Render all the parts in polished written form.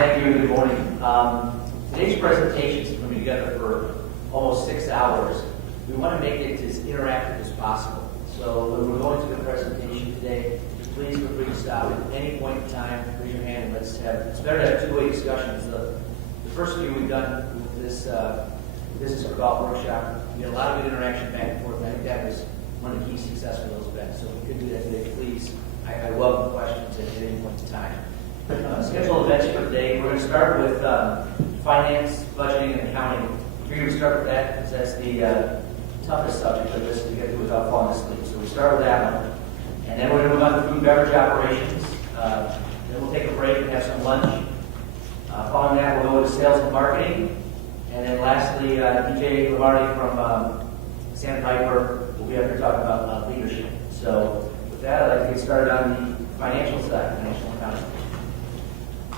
Thank you and good morning. Today's presentation is going to be together for almost 6 hours. We want to make it as interactive as possible. So when we're going through the presentation today, please feel free to stop at any point in time, raise your hand, and let's have, it's better to have two-way discussions. The first few we've done with this Business for Golf workshop, we had a lot of good interaction back and forth, and I think that was one of the key success for those events. So if we could do that today, please. I welcome questions at any point in time. Scheduled events for today, we're going to start with finance, budgeting, and accounting. Here we start with that because that's the toughest subject of this to get through without falling asleep. So we start with that one. And then we're going to move on to food and beverage operations. Then we'll take a break and have some lunch. Following that, we'll go to sales and marketing. And then lastly, DJ Lamardi from Sandpiper will be up here talking about leadership. So with that, I'd like to get started on the financial side, financial accounting.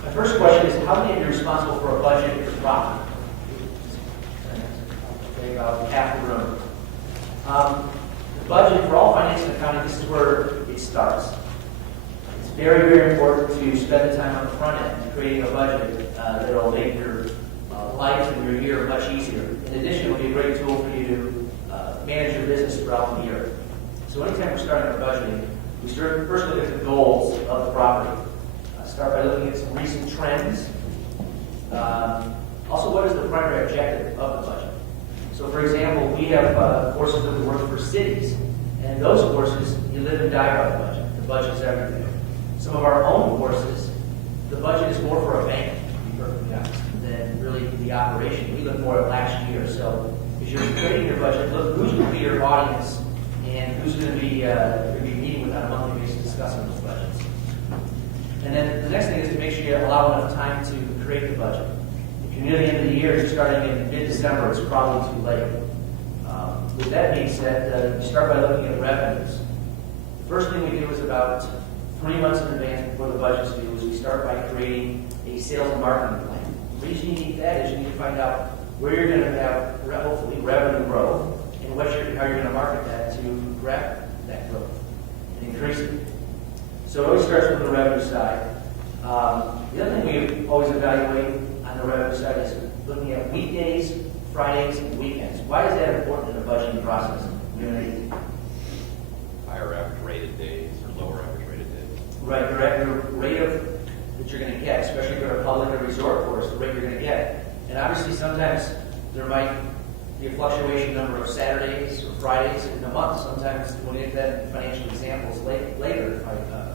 My first question is, how many of you are responsible for a budget for profit? Okay, about half the room. The budget for all finance and accounting, this is where it starts. It's very, very important to spend the time on the front end creating a budget that will make your life and your year much easier. In addition, it will be a great tool for you to manage your business throughout the year. So anytime we're starting our budgeting, we first look at the goals of the property. Start by looking at some recent trends. Also, what is the primary objective of the budget? So, for example, we have courses that we work for cities, and those courses, you live and die by the budget. The budget is everything. Some of our own courses, the budget is more for a bank, to be perfectly honest, than really the operation. We look more at last year. So, as you're creating your budget, look who's going to be your audience and who's going to be meeting with on a monthly basis discussing those budgets. And then the next thing is to make sure you allow enough time to create the budget. If you're near the end of the year, you're starting in mid-December, it's probably too late. With that being said, you start by looking at revenues. The first thing we do is about 3 months in advance before the budget's due is we start by creating a sales and marketing plan. The reason you need that is you need to find out where you're going to have hopefully revenue growth and how you're going to market that to grab that growth and increase it. So it always starts with the revenue side. The other thing we always evaluate on the revenue side is looking at weekdays, Fridays, and weekends. Why is that important in the budgeting process? Higher average rated days or lower average rated days? Right, your rate that you're going to get, especially if you're a public or resort course, the rate you're going to get. And obviously sometimes there might be a fluctuation number of Saturdays or Fridays in a month. Sometimes we'll get that in financial examples later,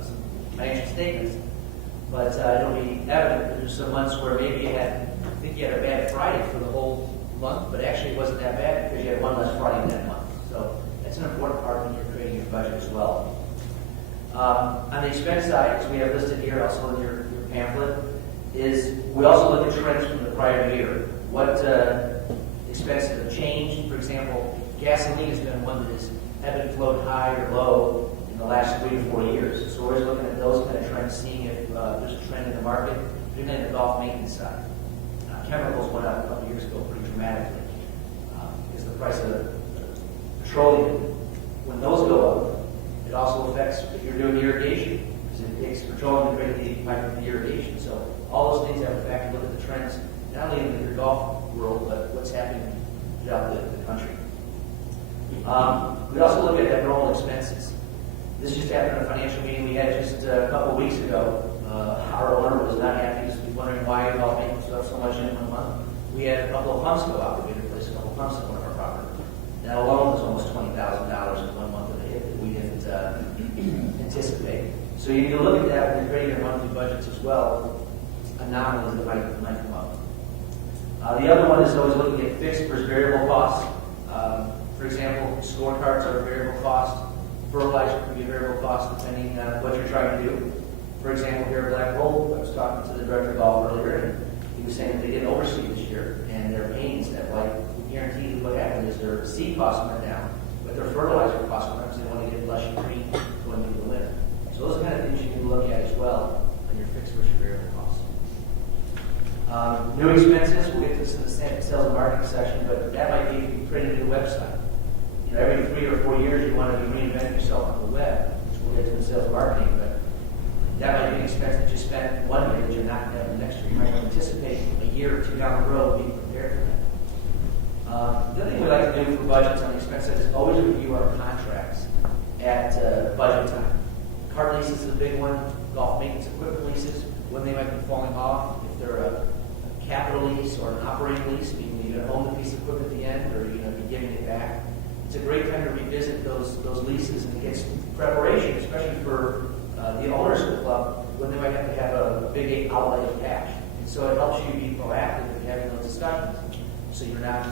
some financial statements. But it'll be evident that there's some months where maybe you had a bad Friday for the whole month, but actually it wasn't that bad because you had one less Friday in that month. So that's an important part when you're creating your budget as well. On the expense side, as we have listed here also in your pamphlet, is we also look at trends from the prior year. What expenses have changed? For example, gasoline has been one that has ebbed and flowed high or low in the last 3 to 4 years. So we're always looking at those kind of trends, seeing if there's a trend in the market, particularly in the golf maintenance side. Chemicals went up a couple years ago pretty dramatically because the price of petroleum, when those go up, it also affects if you're doing irrigation because it takes petroleum to create the irrigation. So all those things have a factor. Look at the trends, not only in the golf world, but what's happening throughout the country. We also look at abnormal expenses. This just happened in a financial meeting we had just a couple of weeks ago. Our owner was not happy. He was wondering why golf maintenance was up so much in 1 month. We had a couple of pumps go out. We had to replace a couple of pumps in one of our property. That alone was almost $20,000 in 1 month of a hit that we didn't anticipate. So you need to look at that when you're creating your monthly budgets as well. Anomalies that might come up. The other one is always looking at fixed versus variable costs. For example, scorecards are a variable cost. Fertilizer can be a variable cost depending on what you're trying to do. For example, here at Black Hole, I was talking to the director of golf earlier, and he was saying that they didn't overseed this year, and their pains that, we guarantee you what happened is their seed costs went down, but their fertilizer costs went up because they want to get lushy green going into the winter. So those are the kind of things you need to look at as well on your fixed versus variable costs. New expenses, we'll get to this in the sales and marketing section, but that might be creating a new website. Every 3 or 4 years you want to be reinventing yourself on the web, which we'll get to in sales and marketing, but that might be an expense that you spent 1 year that you're not going to have the next year. You might have anticipate a year or two down the road being prepared for that. The other thing we like to do for budgets on the expense side is always review our contracts at budget time. Cart leases is a big one, golf maintenance equipment leases, when they might be falling off, if they're a capital lease or an operating lease, meaning you're going to own the piece of equipment at the end or you're going to be giving it back. It's a great time to revisit those leases and get some preparation, especially for the owners of the club, when they might have to have a big outlay of cash. And so it helps you be proactive in having those discussions, so you're not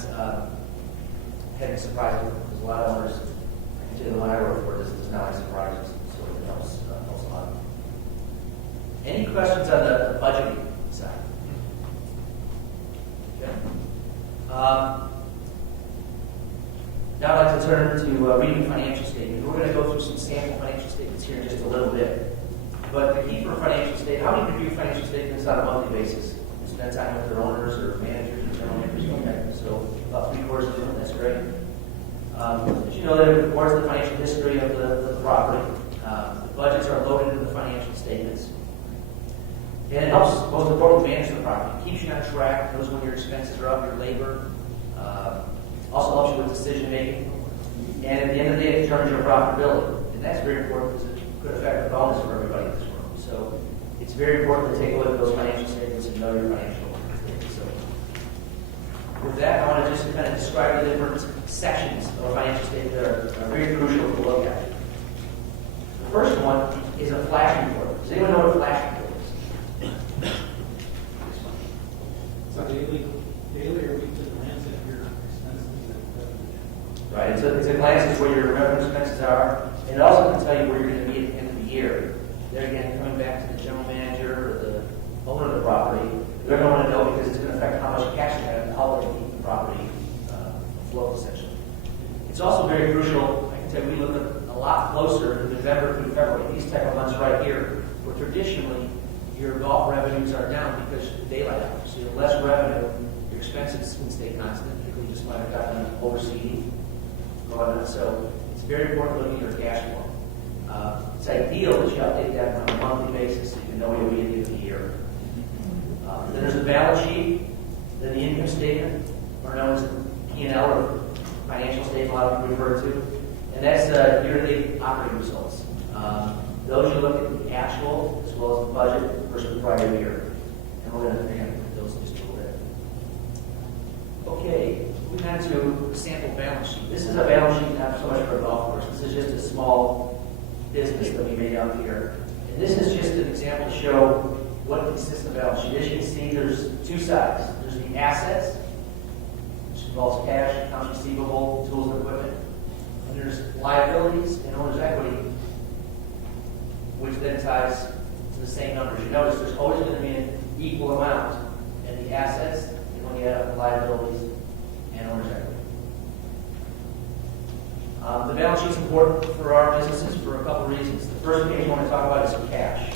having surprises. Because a lot of owners, I can tell you the one I work for, this is not like surprises, so it helps a lot. Any questions on the budgeting side? Okay. Now I'd like to turn to reading financial statements. We're going to go through some sample financial statements here in just a little bit. But the key for a financial statement, how many review financial statements on a monthly basis? You spend time with their owners or managers or general managers. Okay. So about 3/4 of them, that's great. As you know, that it records the financial history of the property. The budgets are loaded in the financial statements. And it helps, most importantly, manage the property. It keeps you on track, knows when your expenses are up, your labor. Also helps you with decision making. And at the end of the day, it determines your profitability. And that's very important because it could affect the bonus for everybody in this room. So it's very important to take a look at those financial statements and know your financial statements. So with that, I want to just kind of describe the different sections of a financial statement that are very crucial to look at. The first one is a flash report. Does anyone know what a flash report is? It's a daily or weekly glance at your expenses and revenue. Right, it's a glance at where your revenue expenses are, and it also can tell you where you're going to be at the end of the year. There again, coming back to the general manager or the owner of the property, they're going to want to know because it's going to affect how much cash you have and how they keep the property afloat, essentially. It's also very crucial, I can tell you, we look at a lot closer in November through February, these type of months right here, where traditionally your golf revenues are down because of the daylight hours. So you have less revenue, your expenses can stay constant, particularly just might have gotten overseeding going on. So it's very important looking at your cash flow. It's ideal that you update that on a monthly basis so you can know where you'll be at the end of the year. Then there's a balance sheet, then the income statement, or known as P&L or financial statement, a lot of people refer to, and that's year-to-date operating results. Those you look at the actual as well as the budget versus the prior year. And we're going to look at those in just a little bit. Okay, moving on to the sample balance sheet. This is a balance sheet not so much for a golf course. This is just a small business that we made up here. And this is just an example to show what consists of the balance sheet. As you can see, there's two sides. There's the assets, which involves cash, accounts receivable, tools and equipment. And there's liabilities and owner's equity, which then ties to the same numbers. You notice there's always going to be an equal amount in the assets and when you add up the liabilities and owner's equity. The balance sheet is important for our businesses for a couple of reasons. The first thing you want to talk about is cash.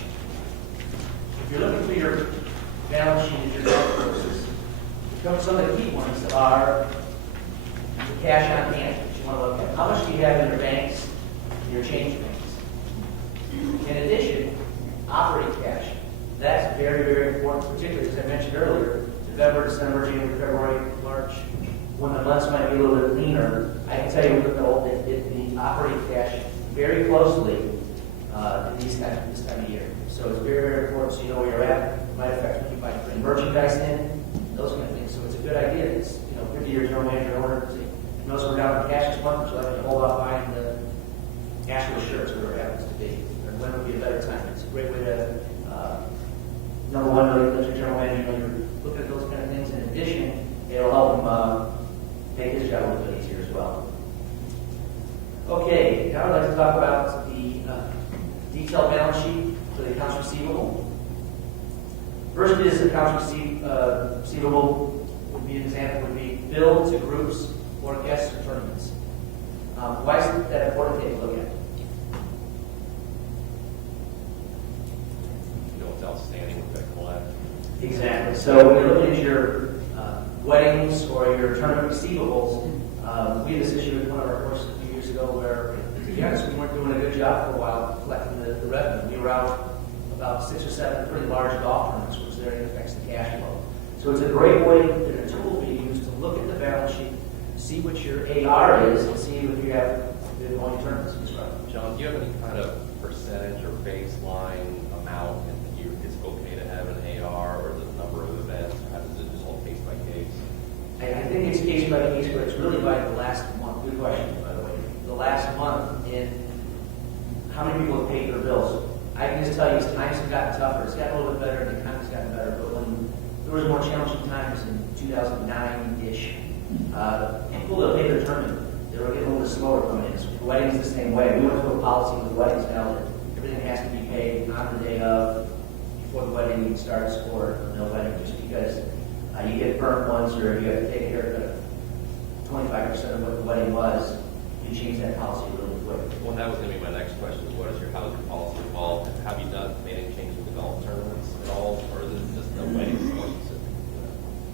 If you're looking for your balance sheet at your golf courses, some of the key ones are the cash on hand that you want to look at. How much do you have in your banks and your change banks? In addition, operating cash. That's very, very important, particularly as I mentioned earlier, November, December, January, February, March, when the months might be a little bit leaner. I can tell you we look at the operating cash very closely in this time of year. So it's very, very important so you know where you're at. It might affect when you might bring merchandise in, those kind of things. So it's a good idea. It's 50 years general manager order. Notice we're down in cash this month, so I like to hold off buying the actual shirts, whatever it happens to be. Or when would be a better time? It's a great way to, number one, really let your general manager know you're looking at those kind of things. In addition, it'll help him make his job a little bit easier as well. Okay, now I'd like to talk about the detailed balance sheet for the accounts receivable. First is accounts receivable would be an example, would be billed to groups or guest tournaments. Why is that important to take a look at? You know what's outstanding with that collect. Exactly. So when you're looking at your weddings or your tournament receivables, we had this issue with one of our courses a few years ago where, to be honest, we weren't doing a good job for a while collecting the revenue. We were out about 6 or 7 pretty large golf tournaments, which then affects the cash flow. So it's a great way, and a tool for you to use to look at the balance sheet, see what your AR is, and see if you have the only terms. John, do you have any kind of percentage or baseline amount that it's okay to have an AR or the number of events? How does it just all case by case? I think it's case by case, but it's really by the last month. Good question, by the way. The last month in how many people have paid their bills. I can just tell you, as times have gotten tougher. It's gotten a little bit better, the economy's gotten better, but when there was more challenging times in 2009-ish, people that paid their term, they were getting a little bit slower coming in. So weddings the same way. We went to a policy with weddings now that everything has to be paid on the day of, before the wedding even starts, or no wedding, just because you get burnt once, or you have to take a haircut of 25% of what the wedding was. You change that policy really quick. Well, that was going to be my next question. What is your housing policy involved? Have you made any changes with the golf tournaments at all, or is it just the weddings more specific?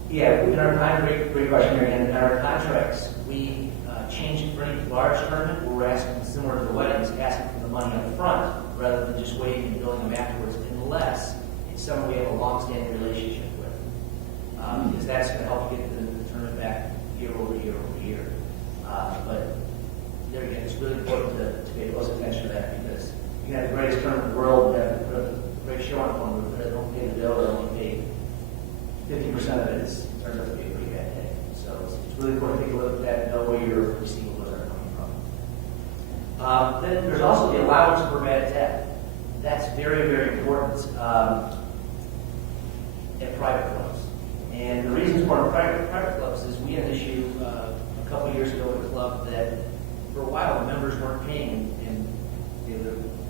Yeah, in our great question here again. In our contracts, we changed for any large tournament. We're asking, similar to the weddings, asking for the money up front rather than just waiting and billing them afterwards, unless it's someone we have a long-standing relationship with, because that's going to help you get the tournament back year over year over year. But there again, it's really important to pay close attention to that, because you can have the greatest tournament in the world, you have to put a great show on one, but if they don't pay the bill, or only pay 50% of it, it turns out to be a pretty bad day. So it's really important to take a look at that and know where your receivables are coming from. Then there's also the allowance for bad debt. That's very, very important at private clubs. And the reasons for private clubs is we had an issue a couple of years ago with a club that for a while the members weren't paying, and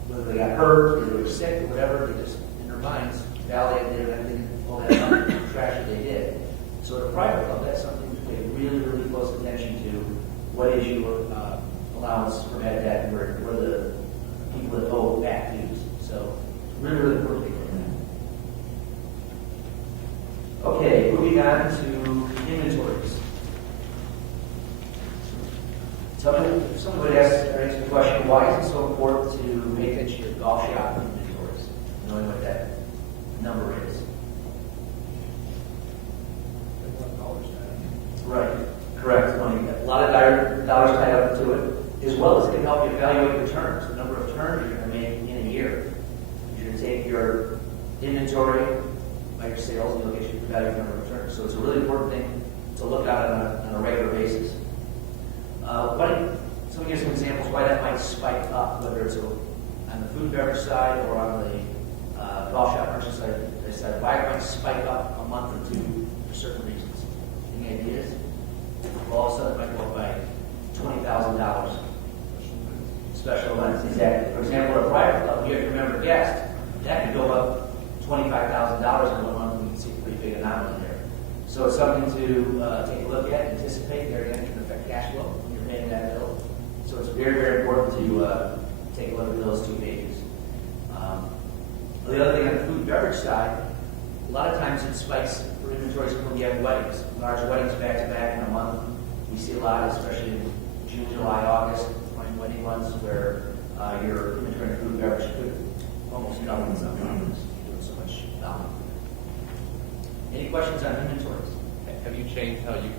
whether they got hurt, or they were sick, or whatever, they just, in their minds, validated it, and they didn't pull that money, trash that they did. So at a private club, that's something to pay really, really close attention to. What is your allowance for bad debt, and where the people that owe back dues. So it's really, really important to take a look at that. Okay, moving on to inventories. Somebody asked the question, why is it so important to pay attention to your golf shop inventories, knowing what that number is? Right, correct. Money. A lot of dollars tied up to it, as well as it can help you evaluate returns, the number of turns you're going to make in a year. You're going to take your inventory by your sales, and you'll get your evaluate number of returns. So it's a really important thing to look at on a regular basis. So we give some examples why that might spike up, whether it's on the food and beverage side or on the golf shop purchase side. Why it might spike up a month or two for certain reasons. Any ideas? Well, all of a sudden it might go up by $20,000. Special events, exactly. For example, at a private club, you have your member guest, that could go up $25,000 in 1 month, and you can see a pretty big anomaly there. So it's something to take a look at, anticipate. There again, can affect cash flow when you're paying that bill. So it's very, very important to take a look at those two pages. The other thing on the food and beverage side, a lot of times it spikes for inventories when you have weddings, large weddings back to back in a month. We see a lot, especially in June, July, August, when wedding months, where your inventory of food and beverage could almost double in some months. Doing so much volume. Any questions on inventories? Have you changed how you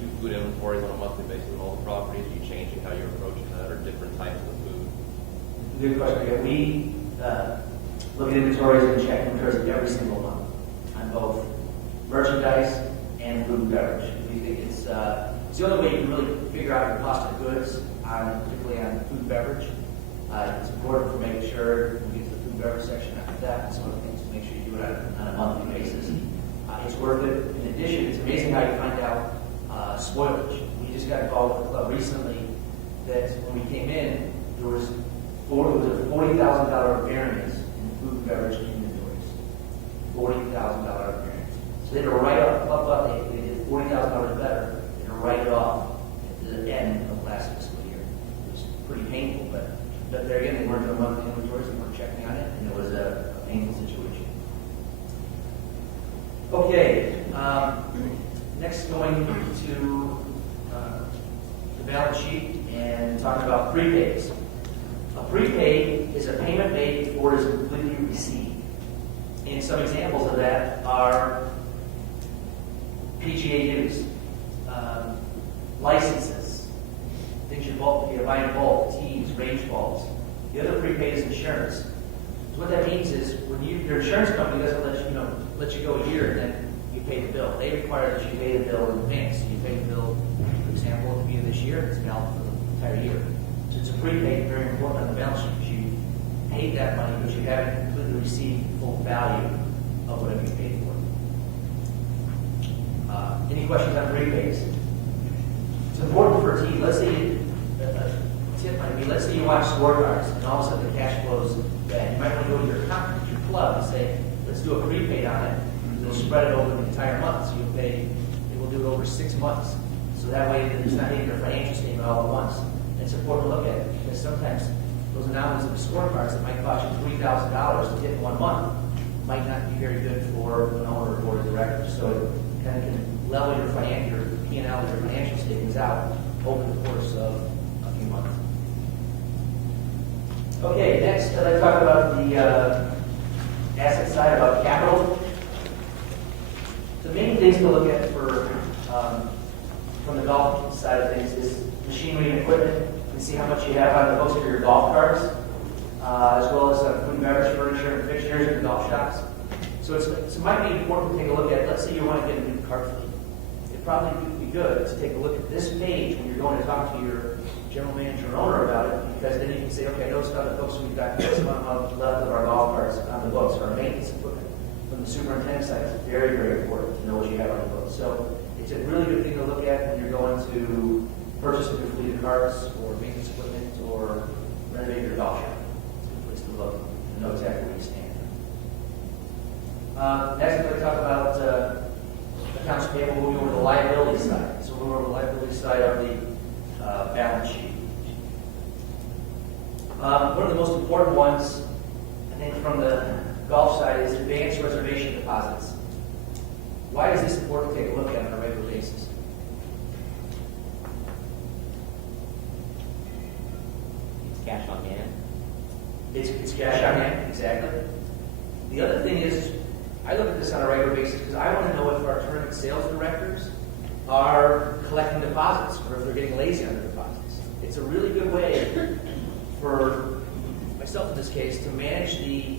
do food inventories on a monthly basis with all the properties? Are you changing how you're approaching that, or different types of food? Good question. Yeah, we look at inventories and check inventories every single month on both merchandise and food and beverage. We think it's the only way you can really figure out your cost of goods, particularly on food and beverage. It's important for making sure when we get to the food and beverage section after that, and some of the things to make sure you do it on a monthly basis. It's worth it. In addition, it's amazing how you find out spoilage. We just got involved with a club recently that when we came in, there was a $40,000 variance in food and beverage inventories. $40,000 variance. So they had to write off. The club thought they did $40,000 better. They had to write it off at the end of last fiscal year. It was pretty painful, but there again, they weren't doing monthly inventories. They weren't checking on it, and it was a painful situation. Okay, next going to the balance sheet and talking about prepays. A prepaid is a payment made before it is completely received. And some examples of that are PGA dues, licenses, things you're buying bulk, tees, range balls. The other prepaid is insurance. So what that means is when your insurance company doesn't let you go a year and then you pay the bill. They require that you pay the bill in advance. So you pay the bill, for example, at the beginning of this year, it's valid for the entire year. So it's a prepaid, very important on the balance sheet because you paid that money, but you haven't completely received the full value of whatever you paid for. Any questions on prepaids? It's important for a team. Let's say let's say you watch scorecards and all of a sudden the cash flows bad. You might want to go to your accountant, your club, and say, let's do a prepaid on it. They'll spread it over the entire month. So you'll pay, they will do it over 6 months. So that way it's not hitting your financial statement all at once. It's important to look at it because sometimes those anomalies of the scorecards that might cost you $3,000 to hit in 1 month might not be very good for an owner or board of directors. So it kind of can level your P&L, your financial statements out over the course of a few months. Okay, next I'd like to talk about the asset side, about capital. The main things to look at from the golf side of things is machinery and equipment. You can see how much you have on the books for your golf carts, as well as food and beverage, furniture, and fixtures in the golf shops. So it might be important to take a look at, let's say you want to get a new cart fleet. It probably would be good to take a look at this page when you're going to talk to your general manager or owner about it, because then you can say, okay, those other books we've got this amount left of our golf carts on the books, our maintenance equipment. From the superintendent's side, it's very, very important to know what you have on the books. So it's a really good thing to look at when you're going to purchase a new fleet of carts or maintenance equipment or renovate your golf shop. It's a good place to look and know exactly where you stand. Next, I'm going to talk about accounts payable, moving over to the liability side. So we're over the liability side of the balance sheet. One of the most important ones, I think, from the golf side is advanced reservation deposits. Why is this important to take a look at on a regular basis? It's cash on hand. It's cash on hand, exactly. The other thing is, I look at this on a regular basis because I want to know if our tournament sales directors are collecting deposits or if they're getting lazy on their deposits. It's a really good way for myself in this case to manage the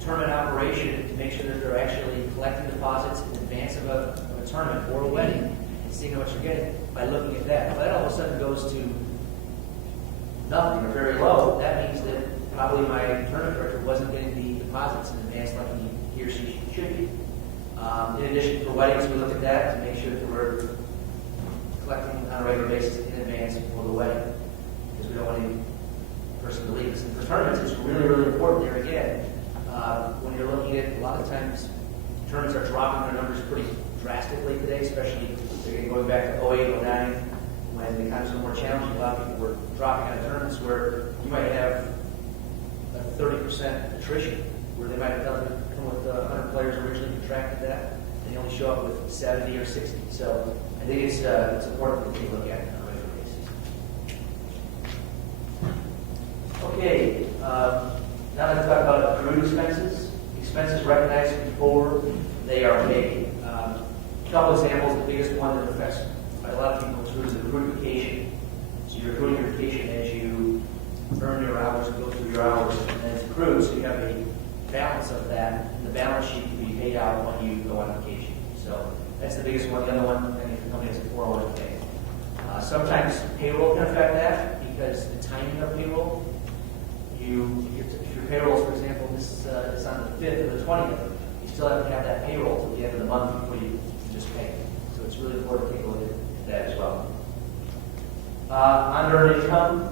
tournament operation to make sure that they're actually collecting deposits in advance of a tournament or a wedding and seeing how much you're getting by looking at that. If that all of a sudden goes to nothing or very low, that means that probably my tournament director wasn't getting the deposits in advance like he or she should be. In addition, for weddings, we look at that to make sure that we're collecting on a regular basis in advance for the wedding, because we don't want any person to leave us. And for tournaments, it's really, really important there again. When you're looking at, a lot of times, tournaments are dropping their numbers pretty drastically today, especially going back to 08, 09, when the economy was more challenging. A lot of people were dropping out of tournaments where you might have a 30% attrition, where they might have come with 100 players originally contracted that, and they only show up with 70 or 60. So I think it's important to take a look at it on a regular basis. Okay, now let's talk about accrued expenses. Expenses recognized before they are paid. A couple examples. The biggest one that affects a lot of people is accrued vacation. So you're accruing your vacation as you earn your hours and go through your hours, and then it's accrued, so you have a balance of that, and the balance sheet can be paid out when you go on vacation. So that's the biggest one. The other one, I think the company has a 401k. Sometimes payroll can affect that because the timing of payroll. If your payroll, for example, this is on the 5th or the 20th, you still have to have that payroll till the end of the month before you just pay. So it's really important to take a look at that as well. Unearned income.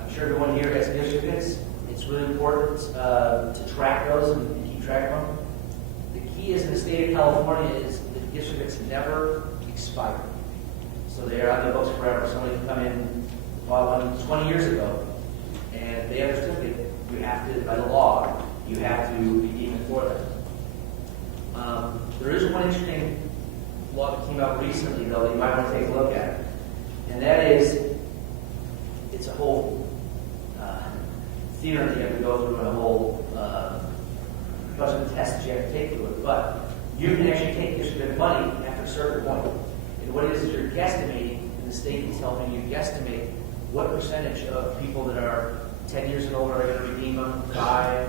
I'm sure everyone here has gift certificates. It's really important to track those and keep track of them. The key is in the state of California is that gift certificates never expire. So they're on the books forever. Somebody can come in, bought one 20 years ago, and they have a certificate. You have to, by the law, you have to redeem it for them. There is one interesting law that came out recently, though, that you might want to take a look at. And that is, it's a whole theory that you have to go through and a whole bunch of tests you have to take through it. But you can actually take your certificate money after a certain point. And what it is you're guesstimating, and the state is helping you guesstimate what percentage of people that are 10 years and older are going to redeem them, 5,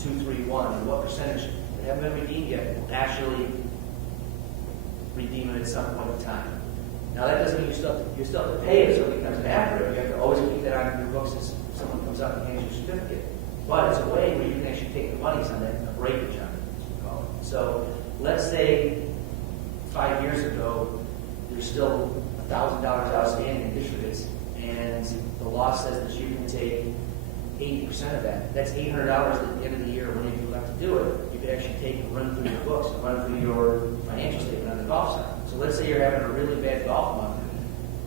2, 3, 1, and what percentage that haven't been redeemed yet will actually redeem it at some point in time. Now that doesn't mean you still have to pay it if somebody comes after it. You have to always keep that on your books as someone comes up and hands you a certificate. But it's a way where you can actually take the monies on that, a breakage on it, as we call it. So let's say 5 years ago, there's still $1,000 outstanding in districts, and the law says that you can take 80% of that. That's $800 at the end of the year when you have to do it. You could actually take and run through your books and run through your financial statement on the golf side. So let's say you're having a really bad golf month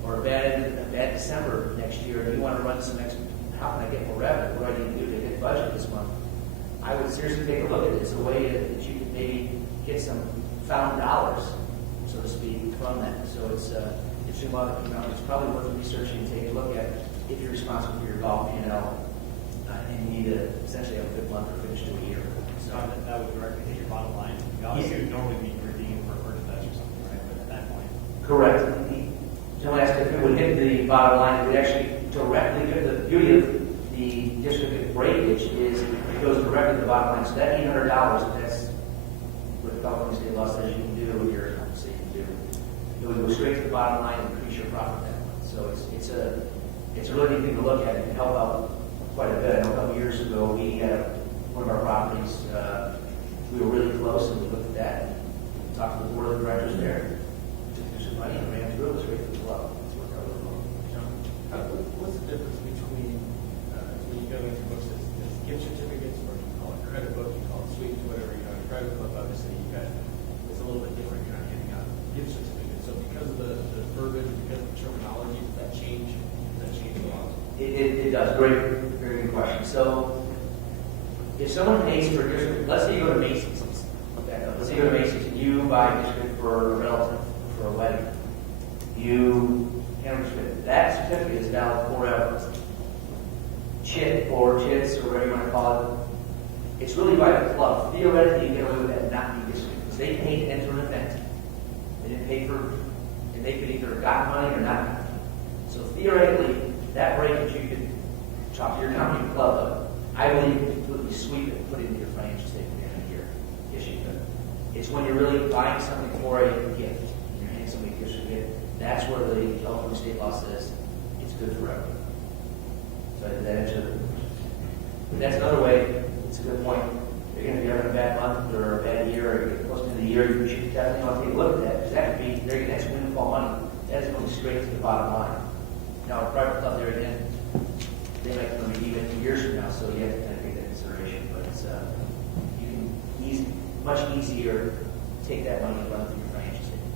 or a bad December next year, and you want to run some extra. How can I get more revenue? What do I need to do to hit budget this month? I would seriously take a look at it. It's a way that you could maybe get some found dollars, so to speak, from that. So it's a lot of, it's probably worth researching and taking a look at if you're responsible for your golf P&L and you need to essentially have a good month or finish to a year. So that would directly hit your bottom line. Obviously, it would normally be redeemed for merchandise or something, right? But at that point, Correct. Someone asked if it would hit the bottom line. It would actually directly hit the beauty of the district breakage is it goes directly to the bottom line. So that $800, that's what California state law says you can do with your so you can do. It would go straight to the bottom line and increase your profit that month. So it's a really neat thing to look at. It can help out quite a bit. I know a couple years ago we had one of our properties. We were really close, and we looked at that and talked to the board of directors there. Took through some money and ran through it. It was great for the club. It's worked out really well. what's the difference between when you go into books as gift certificates, or you call it credit book, you call it sweeps, whatever, a private club, obviously you got, it's a little bit different. You're not handing out gift certificates. So because of the verbiage, because of the terminology, does that change a lot? It does. Great, very good question. So, if someone pays for a gift, let's say you go to Macy's. Let's say you go to Macy's and you buy a gift for a relative for a wedding. You hand them a certificate. That certificate is valid forever. Chit or chits or whatever you want to call it. It's really by the club. Theoretically, you get away with that not being gift certificates. They paid to enter an event. They didn't pay for, and they could either have gotten money or not gotten money. So theoretically, that breakage you could talk to your company club of. I believe you completely sweep it and put it into your financial statement at the end of the year. Yes, you could. It's when you're really buying something for a gift. You're handing somebody a gift certificate. That's where the California state law says it's good forever. So that answer. That's another way. It's a good point. If you're having a bad month or a bad year, or you get close to the year, you should definitely want to take a look at that, because that could be their next windfall money. That is going straight to the bottom line. Now, a private club there again, they might come redeem it 2 years from now, so you have to kind of take that consideration. But it's, you can much easier take that money and run through your financial statement.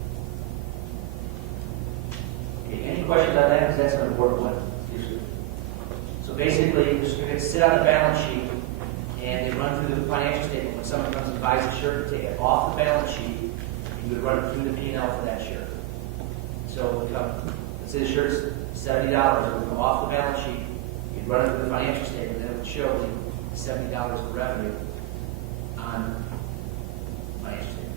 Okay, any questions on that? Because that's an important one. So basically, the certificates sit on the balance sheet and they run through the financial statement. When someone comes and buys a shirt, take it off the balance sheet, you would run it through the P&L for that shirt. So it would come, let's say the shirt's $70, it would come off the balance sheet, you'd run it through the financial statement, and it would show the $70 of revenue on the financial statement.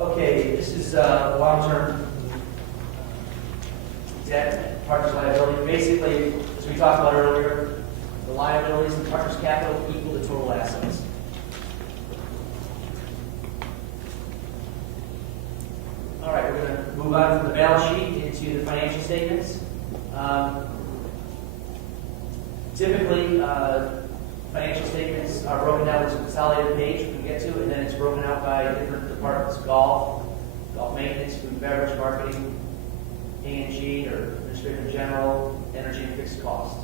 Okay, this is long-term debt, partner's liability. Basically, as we talked about earlier, the liabilities and partner's capital equal the total assets. All right, we're going to move on from the balance sheet into the financial statements. Typically, financial statements are broken down as a consolidated page we can get to, and then it's broken out by different departments: golf maintenance, food and beverage, marketing, A&G, or administrative general, energy and fixed costs.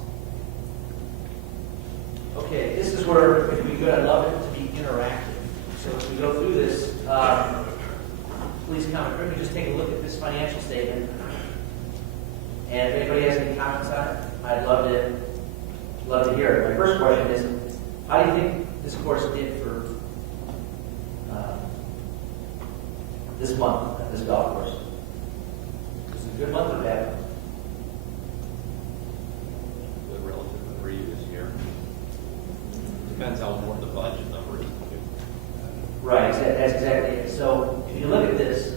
Okay, this is where it would be good. I'd love it to be interactive. So as we go through this, please comment. Let me just take a look at this financial statement. And if anybody has any comments on it, I'd love to hear it. My first question is, how do you think this course did for this month at this golf course? Was it a good month or bad month? Good relative to the previous year. Depends how important the budget number is. that's exactly it. So if you look at this,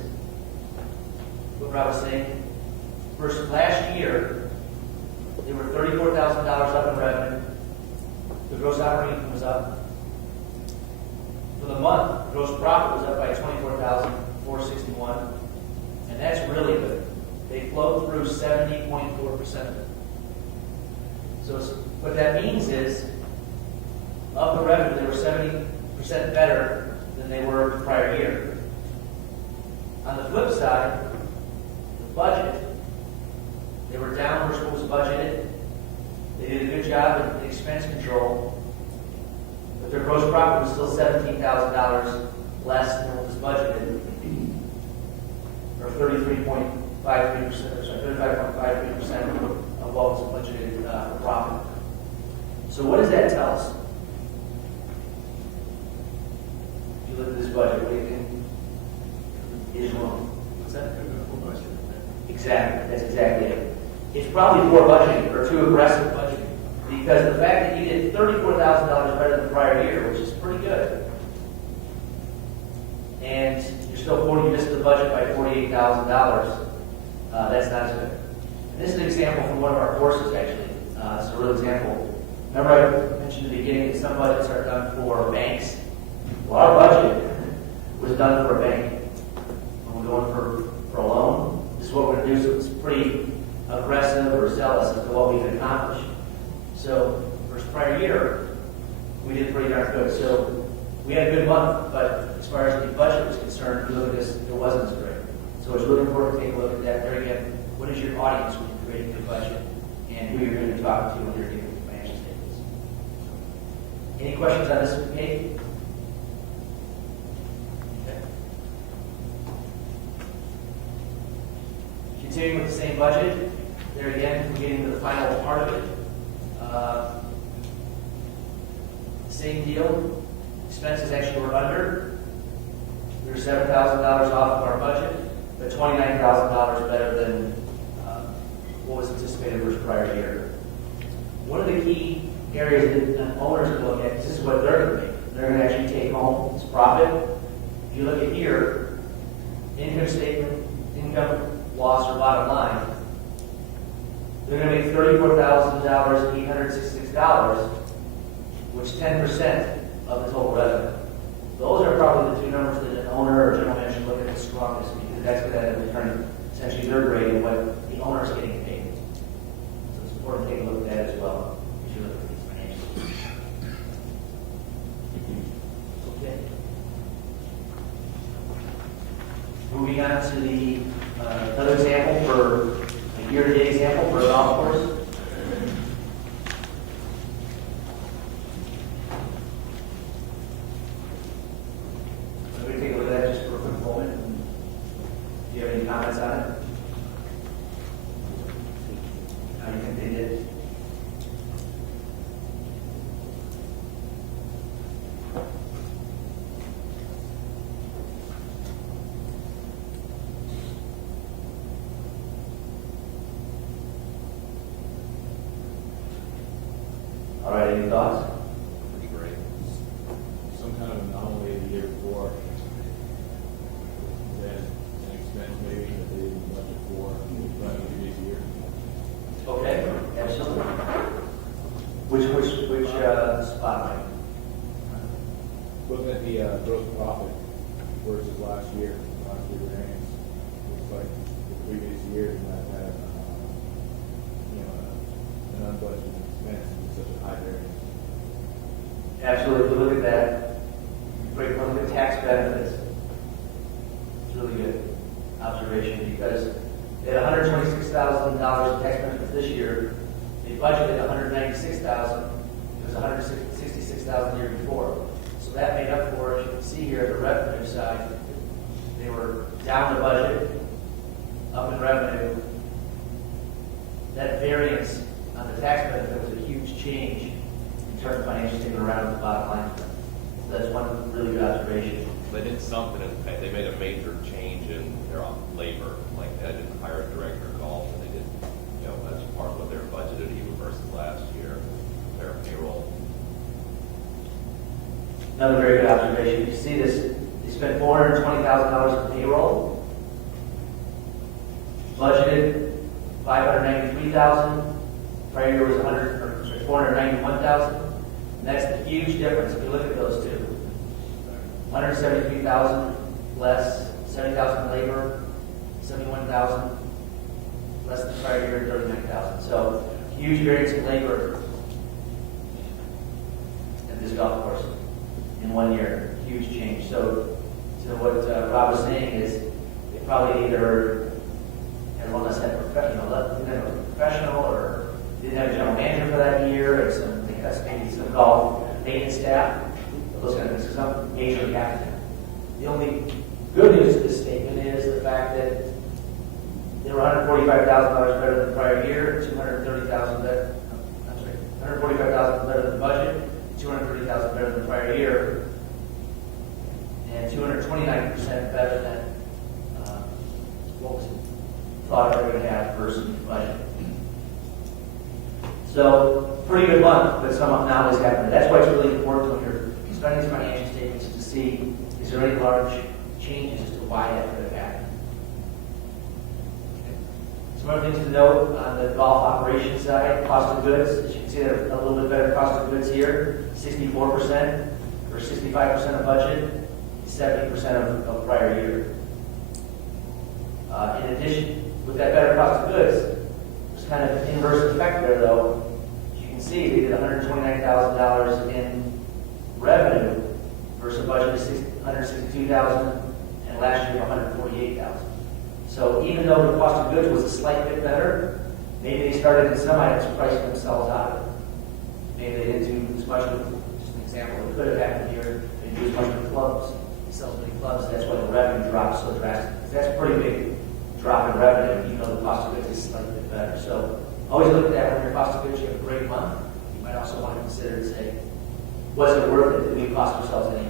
what Rob was saying, versus last year, they were $34,000 up in revenue. The gross operating income was up. For the month, gross profit was up by $24,461, and that's really good. They flowed through 70.4% of it. So what that means is, of the revenue, they were 70% better than they were the prior year. On the flip side, the budget, they were down versus what was budgeted. They did a good job in expense control, but their gross profit was still $17,000 less than what was budgeted, or 35.53% of what was budgeted for profit. So what does that tell us? If you look at this budget, what do you think is wrong? What's that? Full budget. Exactly, that's exactly it. It's probably poor budgeting or too aggressive budgeting, because the fact that you did $34,000 better than the prior year, which is pretty good, and you're still you missed the budget by $48,000, that's not as good. And this is an example from one of our courses, actually. This is a real example. Remember I mentioned at the beginning that some budgets are done for banks? Well, our budget was done for a bank. When we're going for a loan, this is what we're going to do, so it's pretty aggressive or zealous as to what we can accomplish. So, versus prior year, we did pretty darn good. So, we had a good month, but as far as the budget was concerned, if you look at this, it wasn't as great. So, it's really important to take a look at that. There again, what is your audience when you're creating your budget, and who you're going to be talking to when you're dealing with financial statements. Any questions on this page? Okay. Continuing with the same budget, there again, we're getting to the final part of it. Same deal. Expenses actually were under. We were $7,000 off of our budget, but $29,000 better than what was anticipated versus prior year. One of the key areas that owners look at, this is what they're going to make. They're going to actually take home this profit. If you look at here, income statement, income, loss, or bottom line, they're going to make $34,866, which is 10% of the total revenue. Those are probably the two numbers that an owner or general manager look at the strongest, because that's going to determine essentially their grade and what the owner is getting paid. So it's important to take a look at that as well as you look at these financials. Okay. Moving on to the another example for a year-to-date example for a golf course. Let me take a look at that just for a quick moment. Do you have any comments on it? How do you think they did? All right, any thoughts? Pretty great. Some kind of anomaly the year before. Then an expense maybe that they didn't budget for the previous year. Okay, absolutely. Which spot, Mike? Looking at the gross profit versus last year earnings, looks like the previous year might have an unbudgeted expense with such a high variance. Absolutely, if you look at that, break look at tax benefits. It's really good observation, because they had $126,000 in tax benefits this year. They budgeted $196,000. It was $166,000 the year before. So that made up for, as you can see here, the revenue side. They were down the budget, up in revenue. That variance on the tax benefit was a huge change in terms of financial statement around the bottom line. So that's one really good observation. They did something, they made a major change in their labor, like they didn't hire a director of golf, and they did, that's part of what they were budgeted even versus last year, their payroll. Another very good observation. You see this They spent $420,000 in payroll. Budgeted $593,000. Prior year was 491,000. And that's the huge difference if you look at those two. 173,000 less, 70,000 labor, 71,000 less than prior year, 39,000. So huge variance in labor at this golf course in 1 year. Huge change. So what Rob was saying is they probably either had one less head professional, didn't have a professional, or didn't have a general manager for that year, or some, they got maybe some golf maintenance staff. Those kind of things. Some major happening. The only good news to this statement is the fact that they were $145,000 better than the prior year, $230,000 better. I'm sorry, $145,000 better than the budget, $230,000 better than the prior year, and 229% better than what was thought they were going to have versus budget. So, pretty good month, but some anomalies happening. That's why it's really important when you're studying these financial statements to see, is there any large changes as to why that could have happened. Some other things to note on the golf operations side, cost of goods. As you can see, there's a little bit better cost of goods here, 64% or 65% of budget, 70% of prior year. In addition, with that better cost of goods, there's kind of an inverse effect there, though. As you can see, they did $129,000 in revenue versus a budget of $162,000, and last year $148,000. So even though the cost of goods was a slight bit better, maybe they started in some items pricing themselves out of it. Maybe they didn't do as much with, just an example, it could have happened here, they didn't do as much with clubs. They sell so many clubs, that's why the revenue dropped so drastically. That's a pretty big drop in revenue, even though the cost of goods is slightly bit better. So always look at that when your cost of goods, you have a great month. You might also want to consider and say, was it worth it? Did we cost ourselves any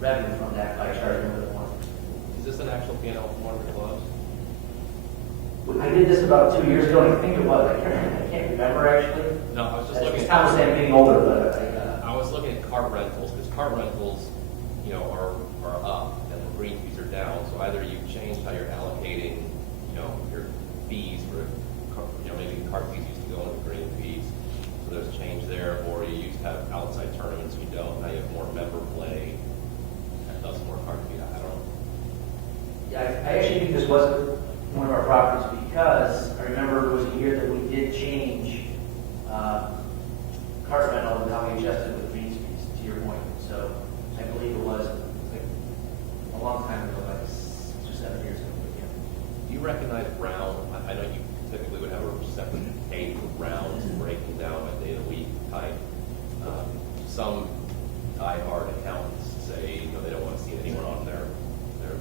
revenue from that by charging a little more? Is this an actual P&L from one of the clubs? I did this about 2 years ago, and I think it was. I can't remember actually. No, I was just looking. It's kind of saying getting older, but I was looking at cart rentals, because cart rentals, are up and the green fees are down. So either you've changed how you're allocating, your fees for, maybe cart fees used to go into green fees. So there's a change there, or you used to have outside tournaments, you don't. Now you have more member play, and thus more cart fee. I don't know. yeah, I actually think this wasn't one of our properties because I remember it was a year that we did change cart rental and how we adjusted with green fees, to your point. So I believe it was like a long time ago, like 6 or 7 years ago. Yeah. Do you recognize round? I know you typically would have a separate page for rounds breaking down a day of the week type. Some die-hard accountants say they don't want to see anyone on their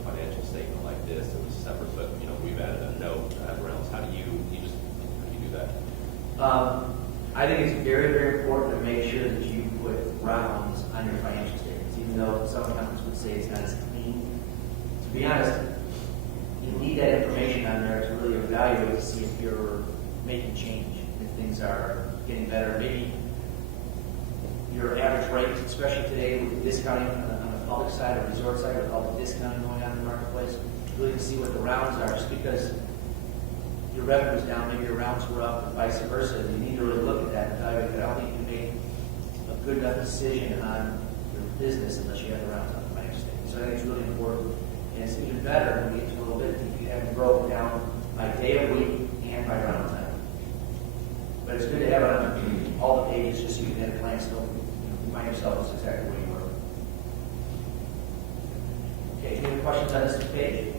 financial statement like this. It was separate, but we've added a note to add rounds. How do you do that? I think it's very, very important to make sure that you put rounds on your financial statements, even though some accountants would say it's not as clean. To be honest, you need that information on there to really evaluate to see if you're making change, if things are getting better. Maybe your average rate, especially today with discounting on the public side or resort side, with all the discounting going on in the marketplace, really to see what the rounds are. Just because your revenue's down, maybe your rounds were up, and vice versa. You need to really look at that and evaluate that. I don't think you make a good enough decision on your business unless you have the rounds on the financial statement. So I think it's really important. And it's even better when we get to a little bit if you have them broken down by day of week and by round time. But it's good to have it on all the pages just so you can at a glance know, remind yourself it's exactly where you were. Okay, any other questions on this page?